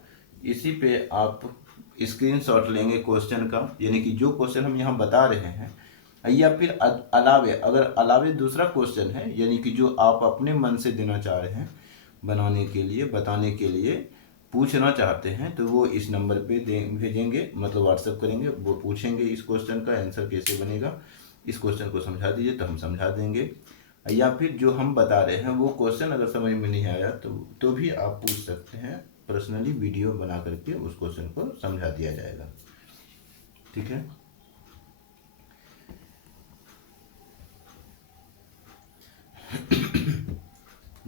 इसी पे आप स्क्रीनशॉट लेंगे क्वेश्चन का, यानी कि जो क्वेश्चन हम यहाँ बता रहे हैं, या फिर अलावे दूसरा क्वेश्चन है, यानी कि जो आप अपने मन से देना चाह रहे हैं, बताने के लिए पूछना चाहते हैं, तो वो इस नंबर पे भेजेंगे, मतलब व्हाट्सएप करेंगे, वो पूछेंगे इस क्वेश्चन का आंसर कैसे बनेगा, इस क्वेश्चन को समझा दीजिए तो हम समझा देंगे। या फिर जो हम बता रहे हैं वो क्वेश्चन अगर समझ में नहीं आया तो भी आप पूछ सकते हैं, पर्सनली वीडियो बना करके उस क्वेश्चन को समझा दिया जाएगा। ठीक है।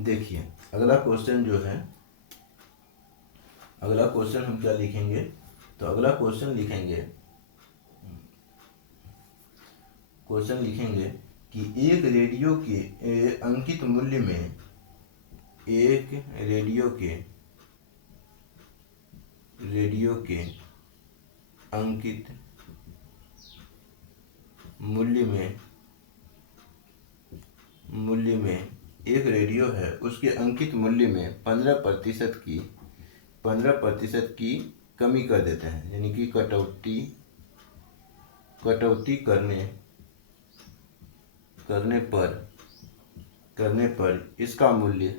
देखिए अगला क्वेश्चन जो है, अगला क्वेश्चन हम क्या लिखेंगे, तो अगला क्वेश्चन लिखेंगे कि एक रेडियो के अंकित मूल्य में, एक रेडियो के अंकित मूल्य में एक रेडियो है, उसके अंकित मूल्य में 15% की कमी कर देते हैं, यानी कि कटौती करने पर इसका मूल्य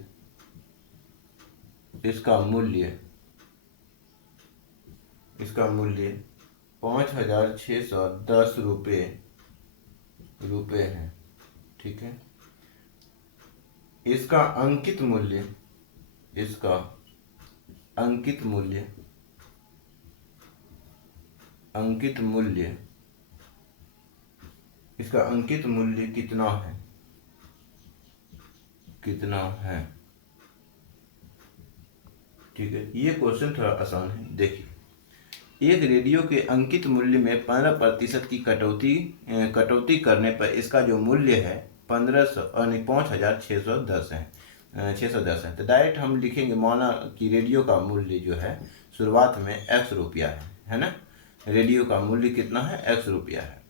5,610 रुपये है। ठीक है। इसका अंकित मूल्य कितना है। ठीक है, ये क्वेश्चन थोड़ा आसान है। देखिए एक रेडियो के अंकित मूल्य में 15% की कटौती करने पर इसका जो मूल्य है 5,610 है, 610 है। तो डायरेक्ट हम लिखेंगे, माना कि रेडियो का मूल्य जो है शुरुआत में x रुपया है ना। रेडियो का मूल्य कितना है, x रुपया है।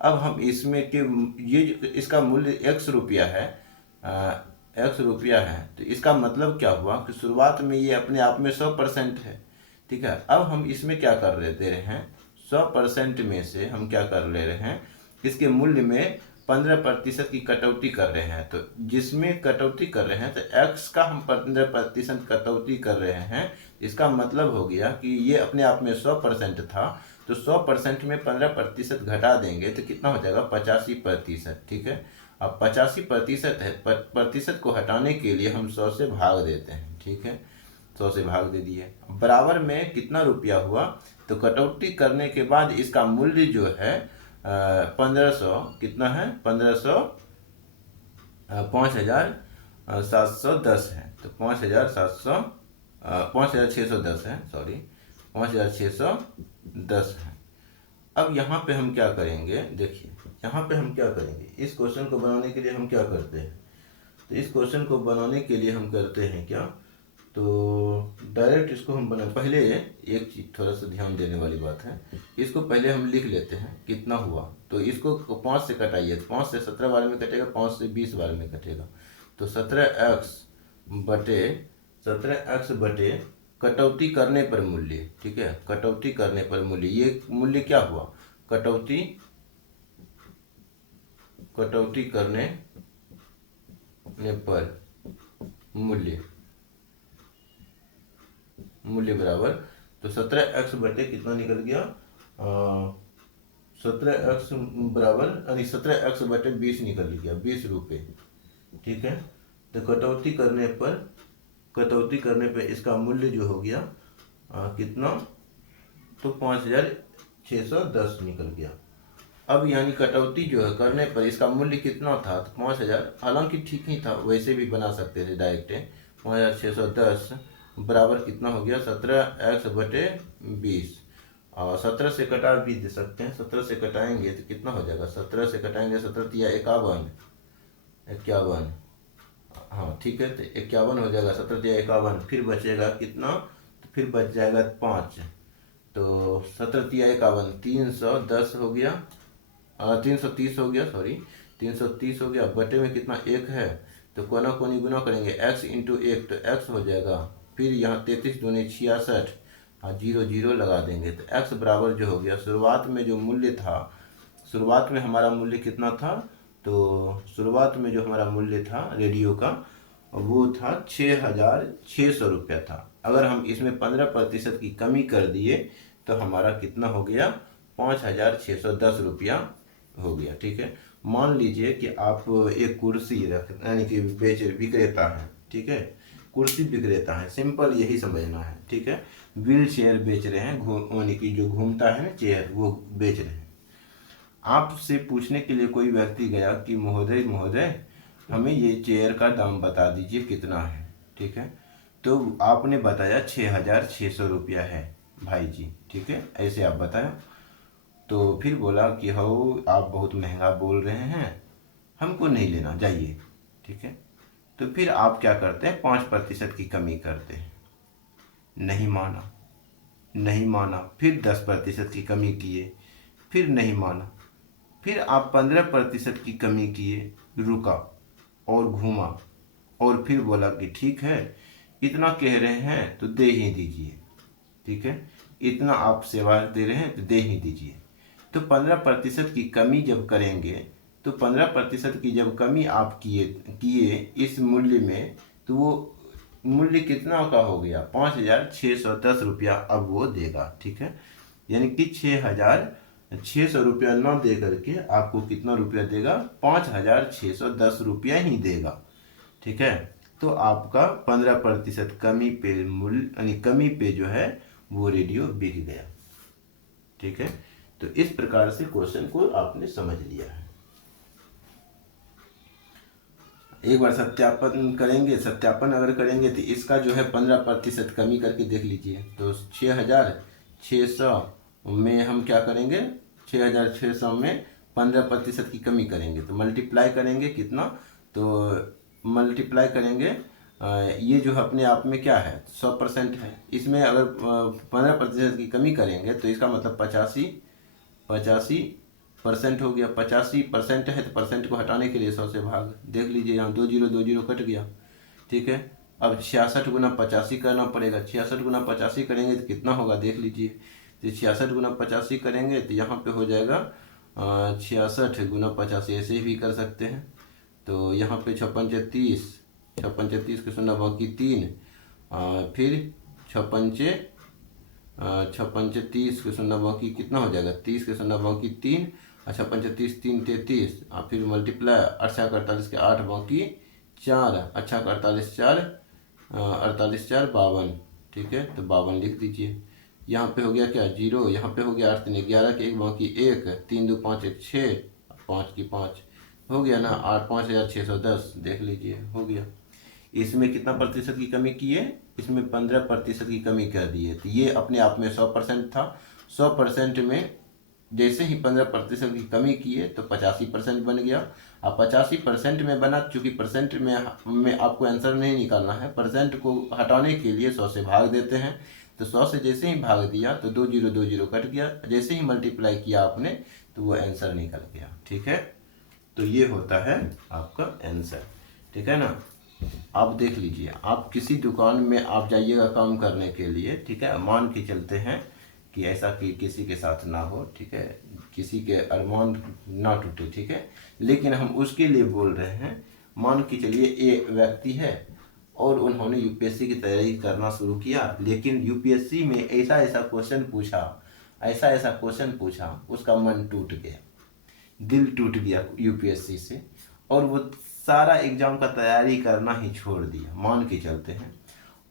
अब हम इसमें के इसका मूल्य x रुपया है, तो इसका मतलब क्या हुआ कि शुरुआत में ये अपने आप में 100% है। ठीक है। अब हम इसमें क्या कर दे रहे हैं, 100% में से हम क्या कर ले रहे हैं, इसके मूल्य में 15% की कटौती कर रहे हैं। तो जिसमें कटौती कर रहे हैं तो x का हम 15% कटौती कर रहे हैं, इसका मतलब हो गया कि ये अपने आप में 100% था, तो 100% में 15% घटा देंगे तो कितना हो जाएगा, 85%। ठीक है। अब 85% है, प्रतिशत को हटाने के लिए हम 100 से भाग देते हैं। ठीक है, 100 से भाग दे दिए। बराबर में कितना रुपया हुआ, तो कटौती करने के बाद इसका मूल्य जो है 1500 कितना है, 5,710 है। तो 5,610 है, सॉरी 5,610 है। अब यहाँ पे हम क्या करेंगे, देखिए यहाँ पे हम क्या करेंगे, इस क्वेश्चन को बनाने के लिए हम क्या करते हैं, तो इस क्वेश्चन को बनाने के लिए हम करते हैं क्या, तो डायरेक्ट इसको हम बना, पहले एक चीज थोड़ा सा ध्यान देने वाली बात है, इसको पहले हम लिख लेते हैं कितना हुआ। तो इसको 5 से कटाइए, 5 से 17 बार में कटेगा, 5 से 20 बार में कटेगा। तो 17x बटे कटौती करने पर मूल्य। ठीक है, कटौती करने पर मूल्य, ये मूल्य क्या हुआ, कटौती करने पर मूल्य बराबर, तो 17x बटे कितना निकल गया, 17x बराबर, यानी 17x बटे 20 निकल गया, 20 रुपये। ठीक है। तो कटौती करने पे इसका मूल्य जो हो गया कितना, तो 5,610 निकल गया। अब यानी कटौती जो है करने पर इसका मूल्य कितना था, तो 5,000, हालांकि ठीक ही था, वैसे भी बना सकते थे डायरेक्ट। 5,610 बराबर कितना हो गया, 17x बटे 20, और 17 से कटा भी दे सकते हैं। 17 से कटाएंगे तो कितना हो जाएगा, 17 से कटाएंगे, 17 या 51, हाँ ठीक है, तो 51 हो जाएगा, 17 या 51, फिर बचेगा कितना, तो फिर बच जाएगा 5, तो 17 या 51, 310 हो गया, 330 हो गया, सॉरी 330 हो गया। बटे में कितना, 1 है, तो कोना कोनी गुना करेंगे, x इंटू 1, तो x हो जाएगा। फिर यहाँ 33 दूनी 66, हाँ 0 लगा देंगे, तो x बराबर जो हो गया, शुरुआत में जो मूल्य था, शुरुआत में हमारा मूल्य कितना था, तो शुरुआत में जो हमारा मूल्य था रेडियो का, वो था 6,600 रुपया था। अगर हम इसमें 15% की कमी कर दिए तो हमारा कितना हो गया, 5,610 रुपया हो गया। ठीक है, मान लीजिए कि आप एक कुर्सी रख यानी कि विक्रेता है। ठीक है, कुर्सी विक्रेता है, सिंपल यही समझना है। ठीक है, व्हील चेयर बेच रहे हैं, यानी कि जो घूमता है ना चेयर, वो बेच रहे हैं। आपसे पूछने के लिए कोई व्यक्ति गया कि महोदय महोदय हमें ये चेयर का दाम बता दीजिए कितना है। ठीक है, तो आपने बताया 6,600 रुपया है भाई जी। ठीक है, ऐसे आप बताया। तो फिर बोला कि हो आप बहुत महंगा बोल रहे हैं, हमको नहीं लेना, जाइए। ठीक है, तो फिर आप क्या करते हैं, 5% की कमी करते हैं। नहीं माना, नहीं माना, फिर 10% की कमी किए, फिर नहीं माना, फिर आप 15% की कमी किए, रुका और घूमा, और फिर बोला कि ठीक है इतना कह रहे हैं तो दे ही दीजिए। ठीक है, इतना आप सेवा दे रहे हैं तो दे ही दीजिए। तो 15% की कमी जब करेंगे, तो 15% की जब कमी आप किए किए इस मूल्य में, तो वो मूल्य कितना का हो गया, 5,610 रुपया अब वो देगा। ठीक है, यानी कि 6,600 रुपया न दे करके आपको कितना रुपया देगा, 5,610 रुपया ही देगा। ठीक है, तो आपका 15% कमी पे मूल्य यानी कमी पे जो है वो रेडियो बिक गया। ठीक है, तो इस प्रकार से क्वेश्चन को आपने समझ लिया है। एक बार सत्यापन करेंगे, सत्यापन अगर करेंगे तो इसका जो है 15% कमी करके देख लीजिए। तो 6,600 में हम क्या करेंगे, 6,600 में 15% की कमी करेंगे तो मल्टीप्लाई करेंगे कितना, तो मल्टीप्लाई करेंगे ये जो अपने आप में क्या है 100% है। इसमें अगर 15% की कमी करेंगे तो इसका मतलब 85% हो गया। 85% है तो परसेंट को हटाने के लिए 100 से भाग, देख लीजिए यहाँ 2 जीरो 2 जीरो कट गया। ठीक है, अब 66 गुना 85 करना पड़ेगा। 66 गुना 85 करेंगे तो कितना होगा देख लीजिए। तो 66 गुना 85 करेंगे तो यहाँ पे हो जाएगा 66 गुना 85, ऐसे भी कर सकते हैं। तो यहाँ पे 56 56 के शून्य बाकी 3, फिर 56 30 के शून्य बाकी कितना हो जाएगा, 30 के शून्य बाकी 3, अच्छा 35 3 33, फिर मल्टीप्लाई 8 48 के 8 बाकी 4, अच्छा 48 4 48 4 52। ठीक है, तो 52 लिख दीजिए। यहाँ पे हो गया क्या जीरो, यहाँ पे हो गया 8 3 11 के 1 बाकी 1, 3 2 5 1 6, 5 की 5 हो गया ना 8 5,610, देख लीजिए हो गया। इसमें कितना प्रतिशत की कमी की है, इसमें 15% की कमी कर दी है। तो ये अपने आप में 100% था। 100% में जैसे ही 15% की कमी की है तो 85% बन गया। अब 85% में बना, चूंकि परसेंट में आपको आंसर नहीं निकालना है, परसेंट को हटाने के लिए 100 से भाग देते हैं। तो 100 से जैसे ही भाग दिया तो 2 जीरो 2 जीरो कट गया, जैसे ही मल्टीप्लाई किया आपने तो वो आंसर निकल गया। ठीक है, तो ये होता है आपका आंसर। ठीक है ना, आप देख लीजिए, आप किसी दुकान में आप जाइएगा काम करने के लिए। ठीक है, मान के चलते हैं कि ऐसा कि किसी के साथ ना हो। ठीक है, किसी के अरमान ना टूटे। ठीक है, लेकिन हम उसके लिए बोल रहे हैं। मान के चलिए एक व्यक्ति है और उन्होंने यूपीएससी की तैयारी करना शुरू किया, लेकिन यूपीएससी में ऐसा ऐसा क्वेश्चन पूछा, ऐसा ऐसा क्वेश्चन पूछा, उसका मन टूट गया, दिल टूट गया यूपीएससी से, और वो सारा एग्जाम का तैयारी करना ही छोड़ दिया, मान के चलते हैं।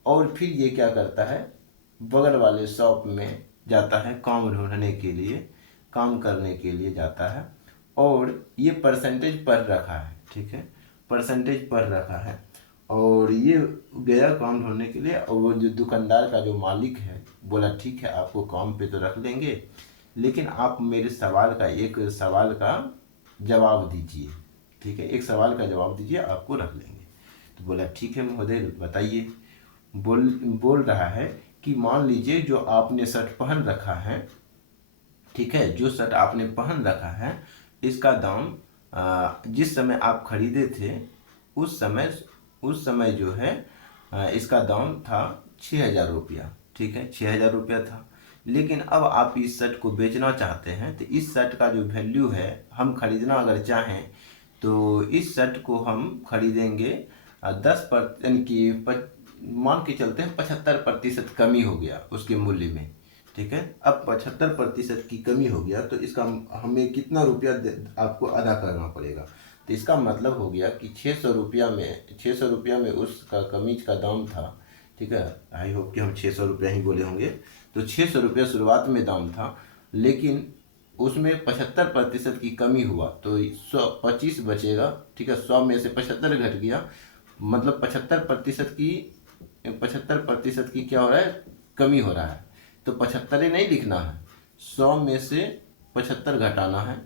और फिर ये क्या करता है, बगल वाले शॉप में जाता है काम ढूंढने के लिए, काम करने के लिए जाता है, और ये परसेंटेज पढ़ रखा है। ठीक है, परसेंटेज पढ़ रखा है, और ये गया काम ढूंढने के लिए, और वो जो दुकानदार का जो मालिक है बोला ठीक है आपको काम पे तो रख लेंगे, लेकिन आप मेरे सवाल का एक सवाल का जवाब दीजिए। ठीक है, एक सवाल का जवाब दीजिए, आपको रख लेंगे। तो बोला ठीक है महोदय बताइए। बोल रहा है कि मान लीजिए जो आपने शर्ट पहन रखा है, ठीक है, जो शर्ट आपने पहन रखा है, इसका दाम जिस समय आप खरीदे थे उस समय जो है इसका दाम था 6,000 रुपया। ठीक है, 6,000 रुपया था, लेकिन अब आप इस शर्ट को बेचना चाहते हैं, तो इस शर्ट का जो वैल्यू है, हम खरीदना अगर चाहें तो इस शर्ट को हम खरीदेंगे 10% यानी कि मान के चलते हैं 75% कमी हो गया उसके मूल्य में। ठीक है। अब 75% की कमी हो गया तो इसका हमें कितना रुपया आपको अदा करना पड़ेगा। तो इसका मतलब हो गया कि 600 रुपया में उसका कमीज का दाम था। ठीक है, आई होप कि हम 600 रुपया ही बोले होंगे। तो 600 रुपया शुरुआत में दाम था, लेकिन उसमें 75% की कमी हुआ तो 125 बचेगा। ठीक है, 100 में से 75 घट गया, मतलब 75% की क्या हो रहा है, कमी हो रहा है। तो 75 ही नहीं लिखना है, 100 में से 75 घटाना है,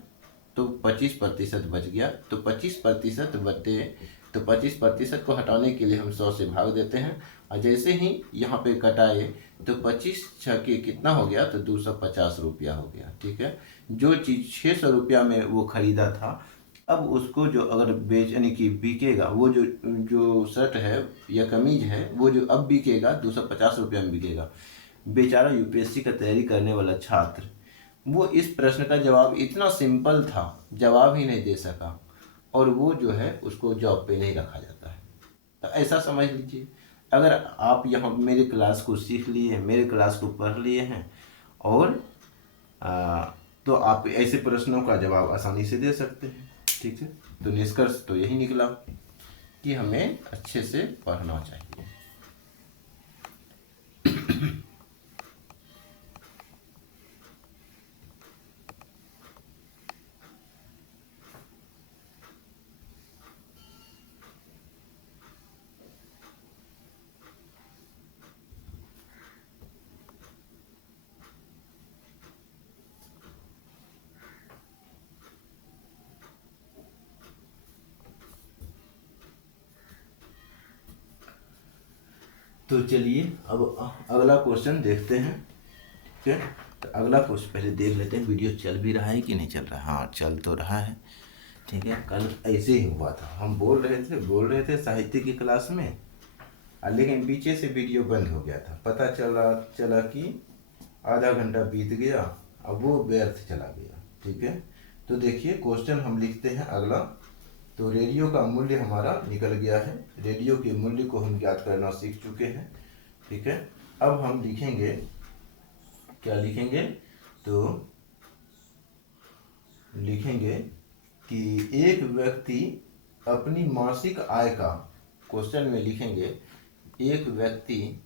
तो 25% बच गया। तो 25% बटे, तो 25% को हटाने के लिए हम 100 से भाग देते हैं, और जैसे ही यहाँ पे कटाए तो 25 छः के कितना हो गया, तो 250 रुपया हो गया। ठीक है, जो चीज़ 600 रुपया में वो खरीदा था, अब उसको जो अगर यानी कि बिकेगा, वो जो जो शर्ट है या कमीज है, वो जो अब बिकेगा 250 रुपया में बिकेगा। बेचारा यूपीएससी का तैयारी करने वाला छात्र, वो इस प्रश्न का जवाब इतना सिंपल था, जवाब ही नहीं दे सका, और वो जो है उसको जॉब पे नहीं रखा जाता है। तो ऐसा समझ लीजिए, अगर आप यहाँ मेरे क्लास को सीख लिए, मेरे क्लास को पढ़ लिए हैं, और तो आप ऐसे प्रश्नों का जवाब आसानी से दे सकते हैं। ठीक है, तो निष्कर्ष तो यही निकला कि हमें अच्छे से पढ़ना चाहिए। तो चलिए अब अगला क्वेश्चन देखते हैं। ठीक है, तो अगला क्वेश्चन पहले देख लेते हैं, वीडियो चल भी रहा है कि नहीं चल रहा है। हाँ, चल तो रहा है। ठीक है, कल ऐसे ही हुआ था, हम बोल रहे थे साहित्य की क्लास में, लेकिन पीछे से वीडियो बंद हो गया था। पता चला कि आधा घंटा बीत गया, अब वो व्यर्थ चला गया। ठीक है, तो देखिए क्वेश्चन हम लिखते हैं अगला। तो रेडियो का मूल्य हमारा निकल गया है, रेडियो के मूल्य को हम ज्ञात करना सीख चुके हैं। ठीक है, अब हम लिखेंगे, क्या लिखेंगे, तो लिखेंगे कि एक व्यक्ति अपनी मासिक आय का, क्वेश्चन में लिखेंगे एक व्यक्ति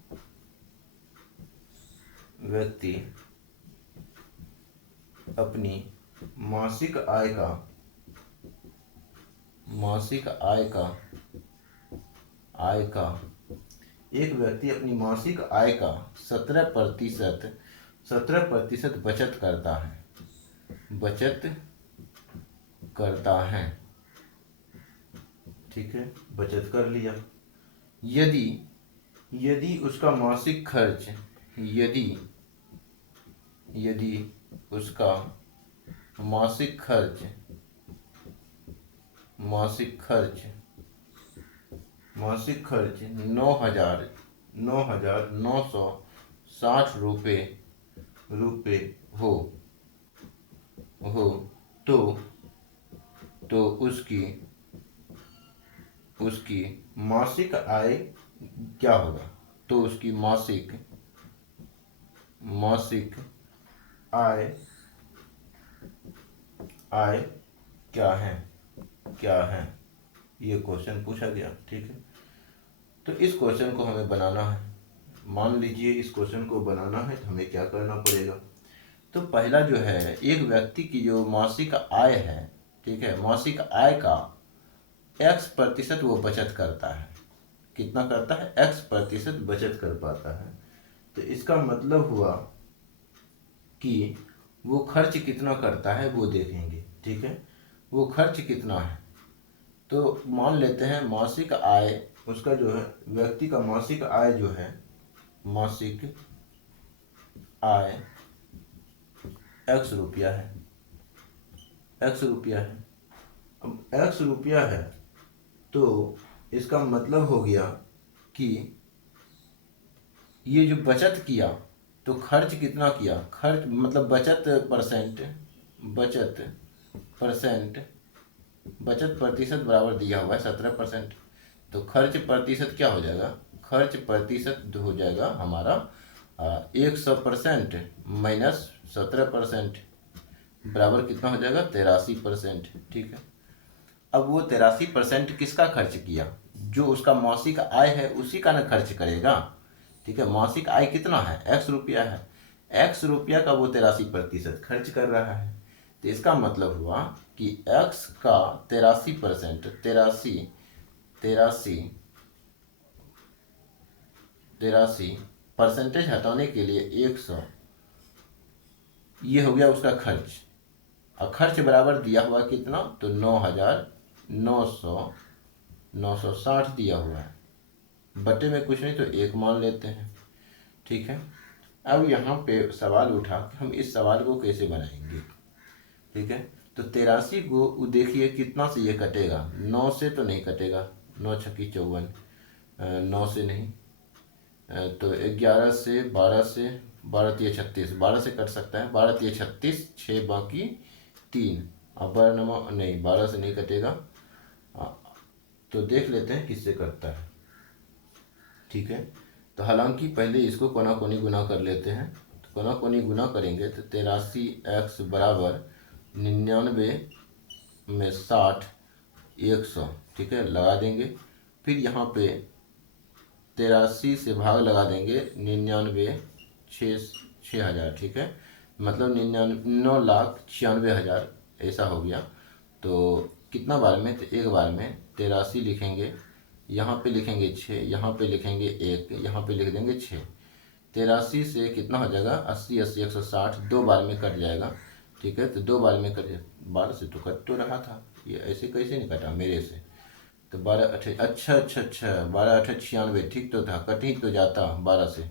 अपनी मासिक एक व्यक्ति अपनी मासिक आय का 17% बचत करता है। ठीक है, बचत कर लिया। यदि उसका मासिक खर्च, यदि उसका मासिक खर्च 9,960 रुपये हो तो उसकी मासिक आय क्या होगा। तो उसकी मासिक आय क्या है, ये क्वेश्चन पूछा गया। ठीक है, तो इस क्वेश्चन को हमें बनाना है। मान लीजिए इस क्वेश्चन को बनाना है तो हमें क्या करना पड़ेगा। तो पहला जो है, एक व्यक्ति की जो मासिक आय है, ठीक है, मासिक आय का x% वो बचत करता है। कितना करता है, x% बचत कर पाता है। तो इसका मतलब हुआ कि वो खर्च कितना करता है वो देखेंगे। ठीक है, वो खर्च कितना है, तो मान लेते हैं मासिक आय, उसका जो है व्यक्ति का मासिक आय जो है, मासिक आय x रुपया है। अब x रुपया है, तो इसका मतलब हो गया कि ये जो बचत किया तो खर्च कितना किया, खर्च मतलब बचत प्रतिशत बराबर दिया हुआ है 17%। तो खर्च प्रतिशत क्या हो जाएगा, खर्च प्रतिशत हो जाएगा हमारा 100% माइनस 17% बराबर कितना हो जाएगा 83%। ठीक है, अब वो 83% किसका खर्च किया, जो उसका मासिक आय है उसी का ना खर्च करेगा। ठीक है, मासिक आय कितना है, x रुपया है, x रुपया का वो 83% खर्च कर रहा है। तो इसका मतलब हुआ कि x का 83% तिरासी परसेंटेज हटाने के लिए 100, ये हो गया उसका खर्च। और खर्च बराबर दिया हुआ कितना, तो 9,960 दिया हुआ है, बटे में कुछ नहीं तो 1 मान लेते हैं। ठीक है, अब यहाँ पे सवाल उठा कि हम इस सवाल को कैसे बनाएंगे। ठीक है, तो 83 को देखिए कितना से ये कटेगा, 9 से तो नहीं कटेगा, 9 छक्की 54, 9 से नहीं, तो 11 से, 12 से, 12 तिया 36, 12 से कट सकता है, 12 तिया 36, 6 बाकी 3, अब 12 नंबर नहीं, 12 से नहीं कटेगा, तो देख लेते हैं किससे कटता है। ठीक है, तो हालांकि पहले इसको कोना कोनी गुना कर लेते हैं। तो कोना कोनी गुना करेंगे तो 83x बराबर 99 में 60 100। ठीक है, लगा देंगे, फिर यहाँ पे 83 से भाग लगा देंगे 99 6 हज़ार। ठीक है, मतलब 9,96,000 ऐसा हो गया। तो कितना बार में, तो एक बार में 83 लिखेंगे, यहाँ पे लिखेंगे 6, यहाँ पे लिखेंगे 1, यहाँ पे लिख देंगे 6। 83 से कितना हो जाएगा 80 80 160, 2 बार में कट जाएगा। ठीक है, तो 2 बार में कट, 12 से तो कट तो रहा था, ये ऐसे कैसे नहीं कटा मेरे से। तो 12 8 अच्छा 12 8 96, ठीक तो था, कट ही तो जाता 12 से,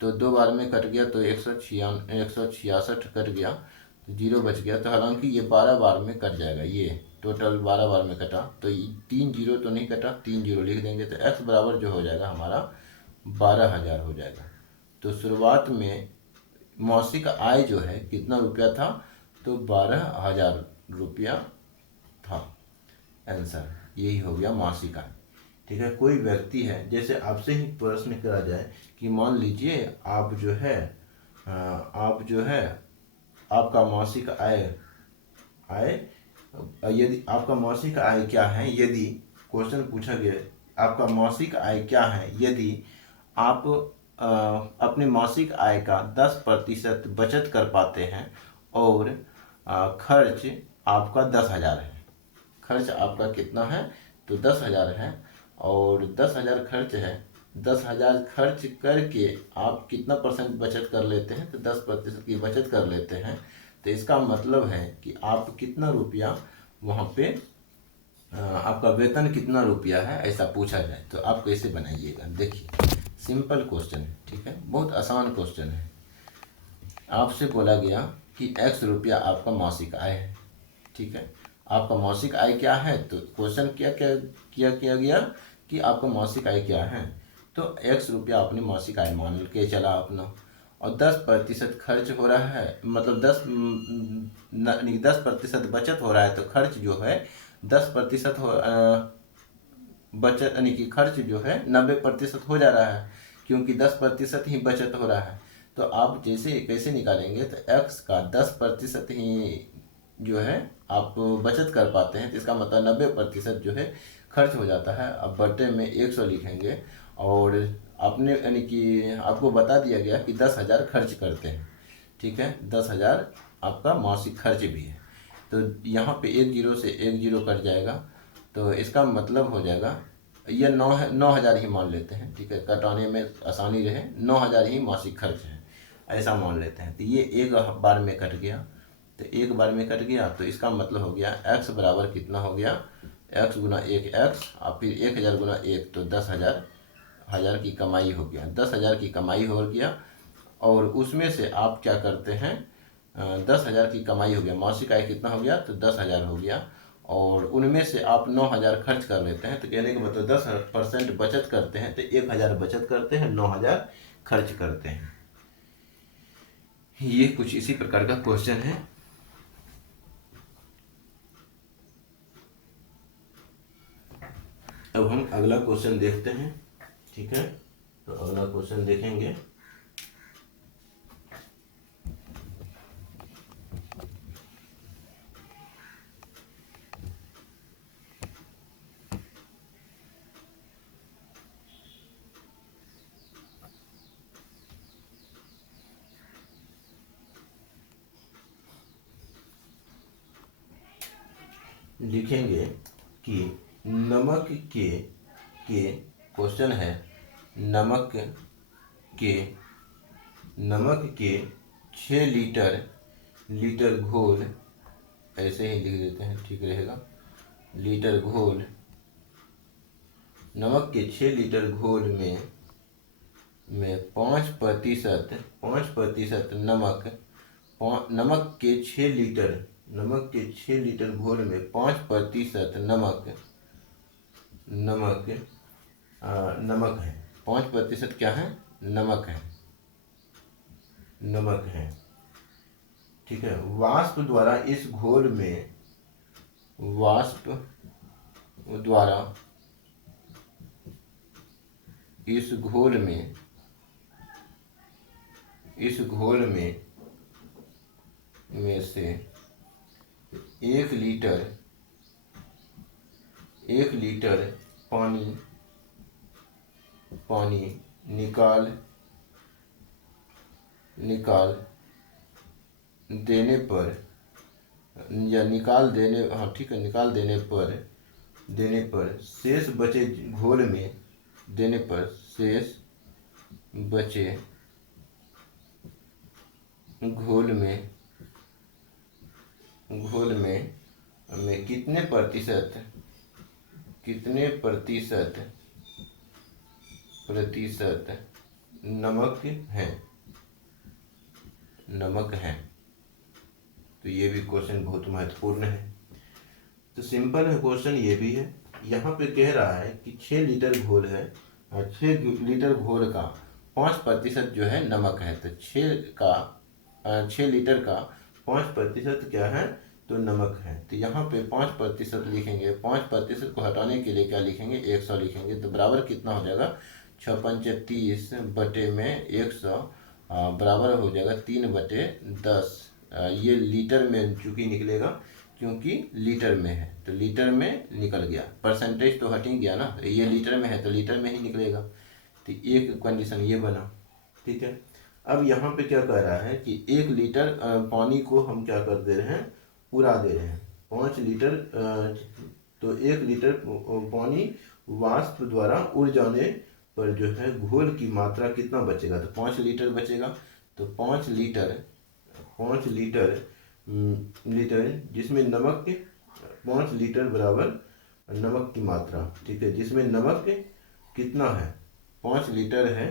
तो 2 बार में कट गया तो 166 कट गया, तो 0 बच गया। तो हालांकि ये 12 बार में कट जाएगा, ये टोटल 12 बार में कटा, तो 3 0 तो नहीं कटा, 3 0 लिख देंगे, तो x बराबर जो हो जाएगा हमारा 12,000 हो जाएगा। तो शुरुआत में मासिक आय जो है कितना रुपया था, तो 12,000 रुपया था। आंसर यही हो गया मासिक आय। ठीक है, कोई व्यक्ति है, जैसे आपसे ही प्रश्न करा जाए कि मान लीजिए आप जो है आपका मासिक यदि आपका मासिक आय क्या है, यदि क्वेश्चन पूछा गया आपका मासिक आय क्या है, यदि आप अपने मासिक आय का 10% बचत कर पाते हैं और खर्च आपका 10,000 है, खर्च आपका कितना है, तो 10,000 है, और 10,000 खर्च है, 10,000 खर्च करके आप कितना % बचत कर लेते हैं, तो 10% की बचत कर लेते हैं। तो इसका मतलब है कि आप कितना रुपया वहाँ पे आपका वेतन कितना रुपया है, ऐसा पूछा जाए तो आप कैसे बनाइएगा। देखिए सिंपल क्वेश्चन है, ठीक है, बहुत आसान क्वेश्चन है। आपसे बोला गया कि x रुपया आपका मासिक आय है। ठीक है, आपका मासिक आय क्या है, तो क्वेश्चन किया गया कि आपका मासिक आय क्या है, तो x रुपया अपनी मासिक आय मान के चला अपना, और 10% खर्च हो रहा है, मतलब 10% बचत हो रहा है, तो खर्च जो है 10% बचत यानी कि खर्च जो है 90% हो जा रहा है, क्योंकि 10% ही बचत हो रहा है। तो आप जैसे कैसे निकालेंगे, तो x का 10% ही जो है आप बचत कर पाते हैं, तो इसका मतलब 90% जो है खर्च हो जाता है। अब बटे में 100 लिखेंगे, और आपने यानी कि आपको बता दिया गया कि 10,000 खर्च करते हैं। ठीक है, 10,000 आपका मासिक खर्च भी है, तो यहाँ पे 1 0 से 1 0 कट जाएगा, तो इसका मतलब हो जाएगा ये 9,000 ही मान लेते हैं। ठीक है, कटाने में आसानी रहे, 9,000 ही मासिक खर्च है ऐसा मान लेते हैं। तो ये एक बार में कट गया, तो एक बार में कट गया, तो इसका मतलब हो गया x बराबर कितना हो गया, x गुना 1x, और फिर 1,000 गुना 1, तो 10,000 की कमाई हो गया, 10,000 की कमाई हो गया। और उसमें से आप क्या करते हैं, 10,000 की कमाई हो गया, मासिक आय कितना हो गया, तो 10,000 हो गया, और उनमें से आप 9,000 खर्च कर लेते हैं। तो कहने का मतलब 10% बचत करते हैं, तो 1,000 बचत करते हैं, 9,000 खर्च करते हैं। ये कुछ इसी प्रकार का क्वेश्चन है। अब हम अगला क्वेश्चन देखते हैं। ठीक है, तो अगला क्वेश्चन देखेंगे। लिखेंगे कि नमक के क्वेश्चन है नमक के 6 लीटर घोल, ऐसे ही लिख देते हैं ठीक रहेगा, लीटर घोल, नमक के 6 लीटर घोल में 5% नमक के 6 लीटर घोल में 5% नमक है। 5% क्या है? नमक है। ठीक है। वाष्प द्वारा इस घोल में में से 1 लीटर पानी निकाल देने पर या निकाल देने पर शेष बचे घोल में कितने प्रतिशत नमक है। तो ये भी क्वेश्चन बहुत महत्वपूर्ण है। तो सिंपल है क्वेश्चन, ये भी है। यहाँ पे कह रहा है कि 6 लीटर घोल है और 6 लीटर घोल का 5% जो है नमक है। तो 6 लीटर का 5% क्या है? तो नमक है। तो यहाँ पे 5% लिखेंगे। 5% को हटाने के लिए क्या लिखेंगे? 100 लिखेंगे। तो बराबर कितना हो जाएगा? 6 पंचे 30 बटे में 100 बराबर हो जाएगा 3/10। ये लीटर में चूंकि निकलेगा, क्योंकि लीटर में है तो लीटर में निकल गया। परसेंटेज तो हट ही गया ना, ये लीटर में है तो लीटर में ही निकलेगा। तो एक कंडीशन ये बना। ठीक है। अब यहाँ पे क्या कह रहा है कि 1 लीटर पानी को हम क्या कर दे रहे हैं? उड़ा दे रहे हैं। 5 लीटर तो 1 लीटर पानी वाष्प द्वारा उड़ जाने पर जो है घोल की मात्रा कितना बचेगा? तो 5 लीटर बचेगा। तो 5 लीटर जिसमें नमक 5 लीटर बराबर नमक की मात्रा। ठीक है। जिसमें नमक कितना है? 5 लीटर है।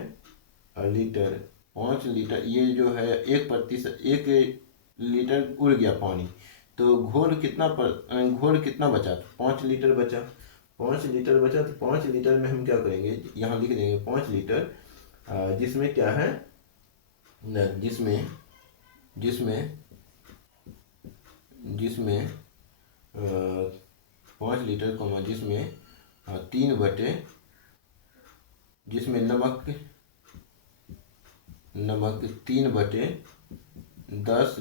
5 लीटर ये जो है 1 लीटर उड़ गया पानी, तो घोल कितना बचा? तो 5 लीटर बचा। 5 लीटर बचा तो 5 लीटर में हम क्या करेंगे? यहाँ लिख देंगे 5 लीटर जिसमें क्या है? जिसमें 5 लीटर को जिसमें 3/, जिसमें नमक 3/10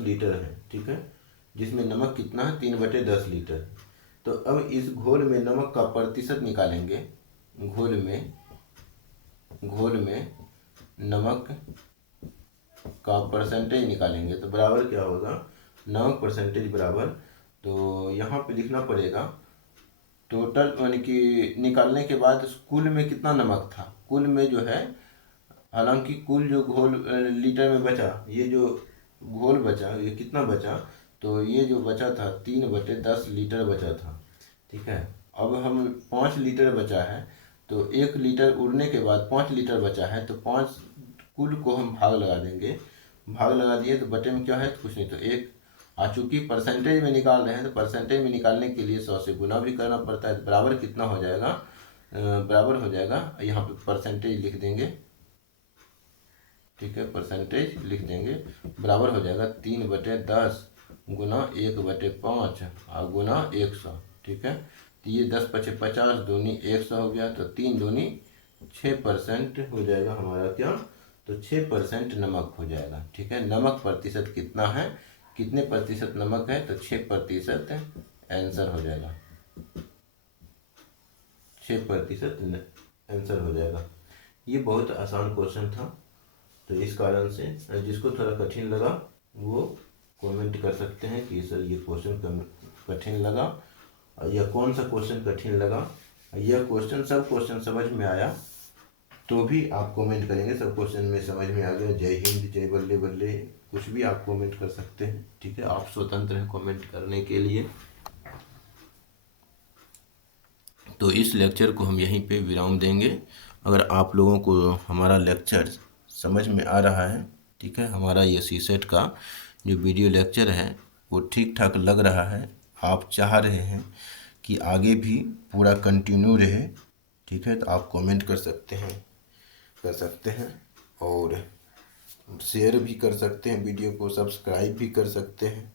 लीटर है। ठीक है। जिसमें नमक कितना है? 3/10 लीटर। तो अब इस घोल में नमक का प्रतिशत निकालेंगे। घोल में नमक का परसेंटेज निकालेंगे। तो बराबर क्या होगा? नमक परसेंटेज बराबर, तो यहाँ पे लिखना पड़ेगा टोटल, यानी कि निकालने के बाद कुल में कितना नमक था। कुल में जो है, हालांकि कुल जो घोल लीटर में बचा, ये जो घोल बचा ये कितना बचा? तो ये जो बचा था 3/10 लीटर बचा था। ठीक है। अब हम 5 लीटर बचा है, तो 1 लीटर उड़ने के बाद 5 लीटर बचा है, तो 5 कुल को हम भाग लगा देंगे। भाग लगा दिए तो बटे में क्या है? तो कुछ नहीं, तो 1। चूँकि परसेंटेज में निकाल रहे हैं तो परसेंटेज में निकालने के लिए 100 से गुना भी करना पड़ता है। बराबर कितना हो जाएगा? बराबर हो जाएगा, यहाँ पे परसेंटेज लिख देंगे। ठीक है। परसेंटेज लिख देंगे, बराबर हो जाएगा 3/10 गुना 1/5 और गुना 100। ठीक है। तो ये 10 × 5 = 50, दूनी 100 हो गया। तो 3 दूनी 6% हो जाएगा हमारा क्या? तो 6% नमक हो जाएगा। ठीक है। नमक प्रतिशत कितना है? कितने प्रतिशत नमक है? तो 6% आंसर हो जाएगा। 6% आंसर हो जाएगा। ये बहुत आसान क्वेश्चन था, तो इस कारण से जिसको थोड़ा कठिन लगा वो कमेंट कर सकते हैं कि सर ये क्वेश्चन कठिन लगा, या कौन सा क्वेश्चन कठिन लगा, यह क्वेश्चन सब क्वेश्चन समझ में आया तो भी आप कमेंट करेंगे। सब क्वेश्चन में समझ में आ गया, जय हिंद, जय बल्ले बल्ले, कुछ भी आप कमेंट कर सकते हैं, ठीक है। आप स्वतंत्र हैं कमेंट करने के लिए। तो इस लेक्चर को हम यहीं पे विराम देंगे। अगर आप लोगों को हमारा लेक्चर समझ में आ रहा है, ठीक है, हमारा ये सीसेट का जो वीडियो लेक्चर है वो ठीक ठाक लग रहा है, आप चाह रहे हैं कि आगे भी पूरा कंटिन्यू रहे, ठीक है, तो आप कमेंट कर सकते हैं और शेयर भी कर सकते हैं, वीडियो को सब्सक्राइब भी कर सकते हैं,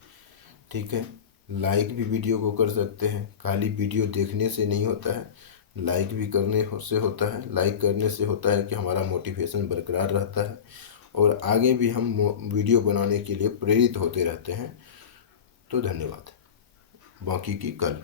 ठीक है। लाइक भी वीडियो को कर सकते हैं। खाली वीडियो देखने से नहीं होता है, लाइक भी करने से होता है। लाइक करने से होता है कि हमारा मोटिवेशन बरकरार रहता है और आगे भी हम वीडियो बनाने के लिए प्रेरित होते रहते हैं। तो धन्यवाद, बाकी की कल।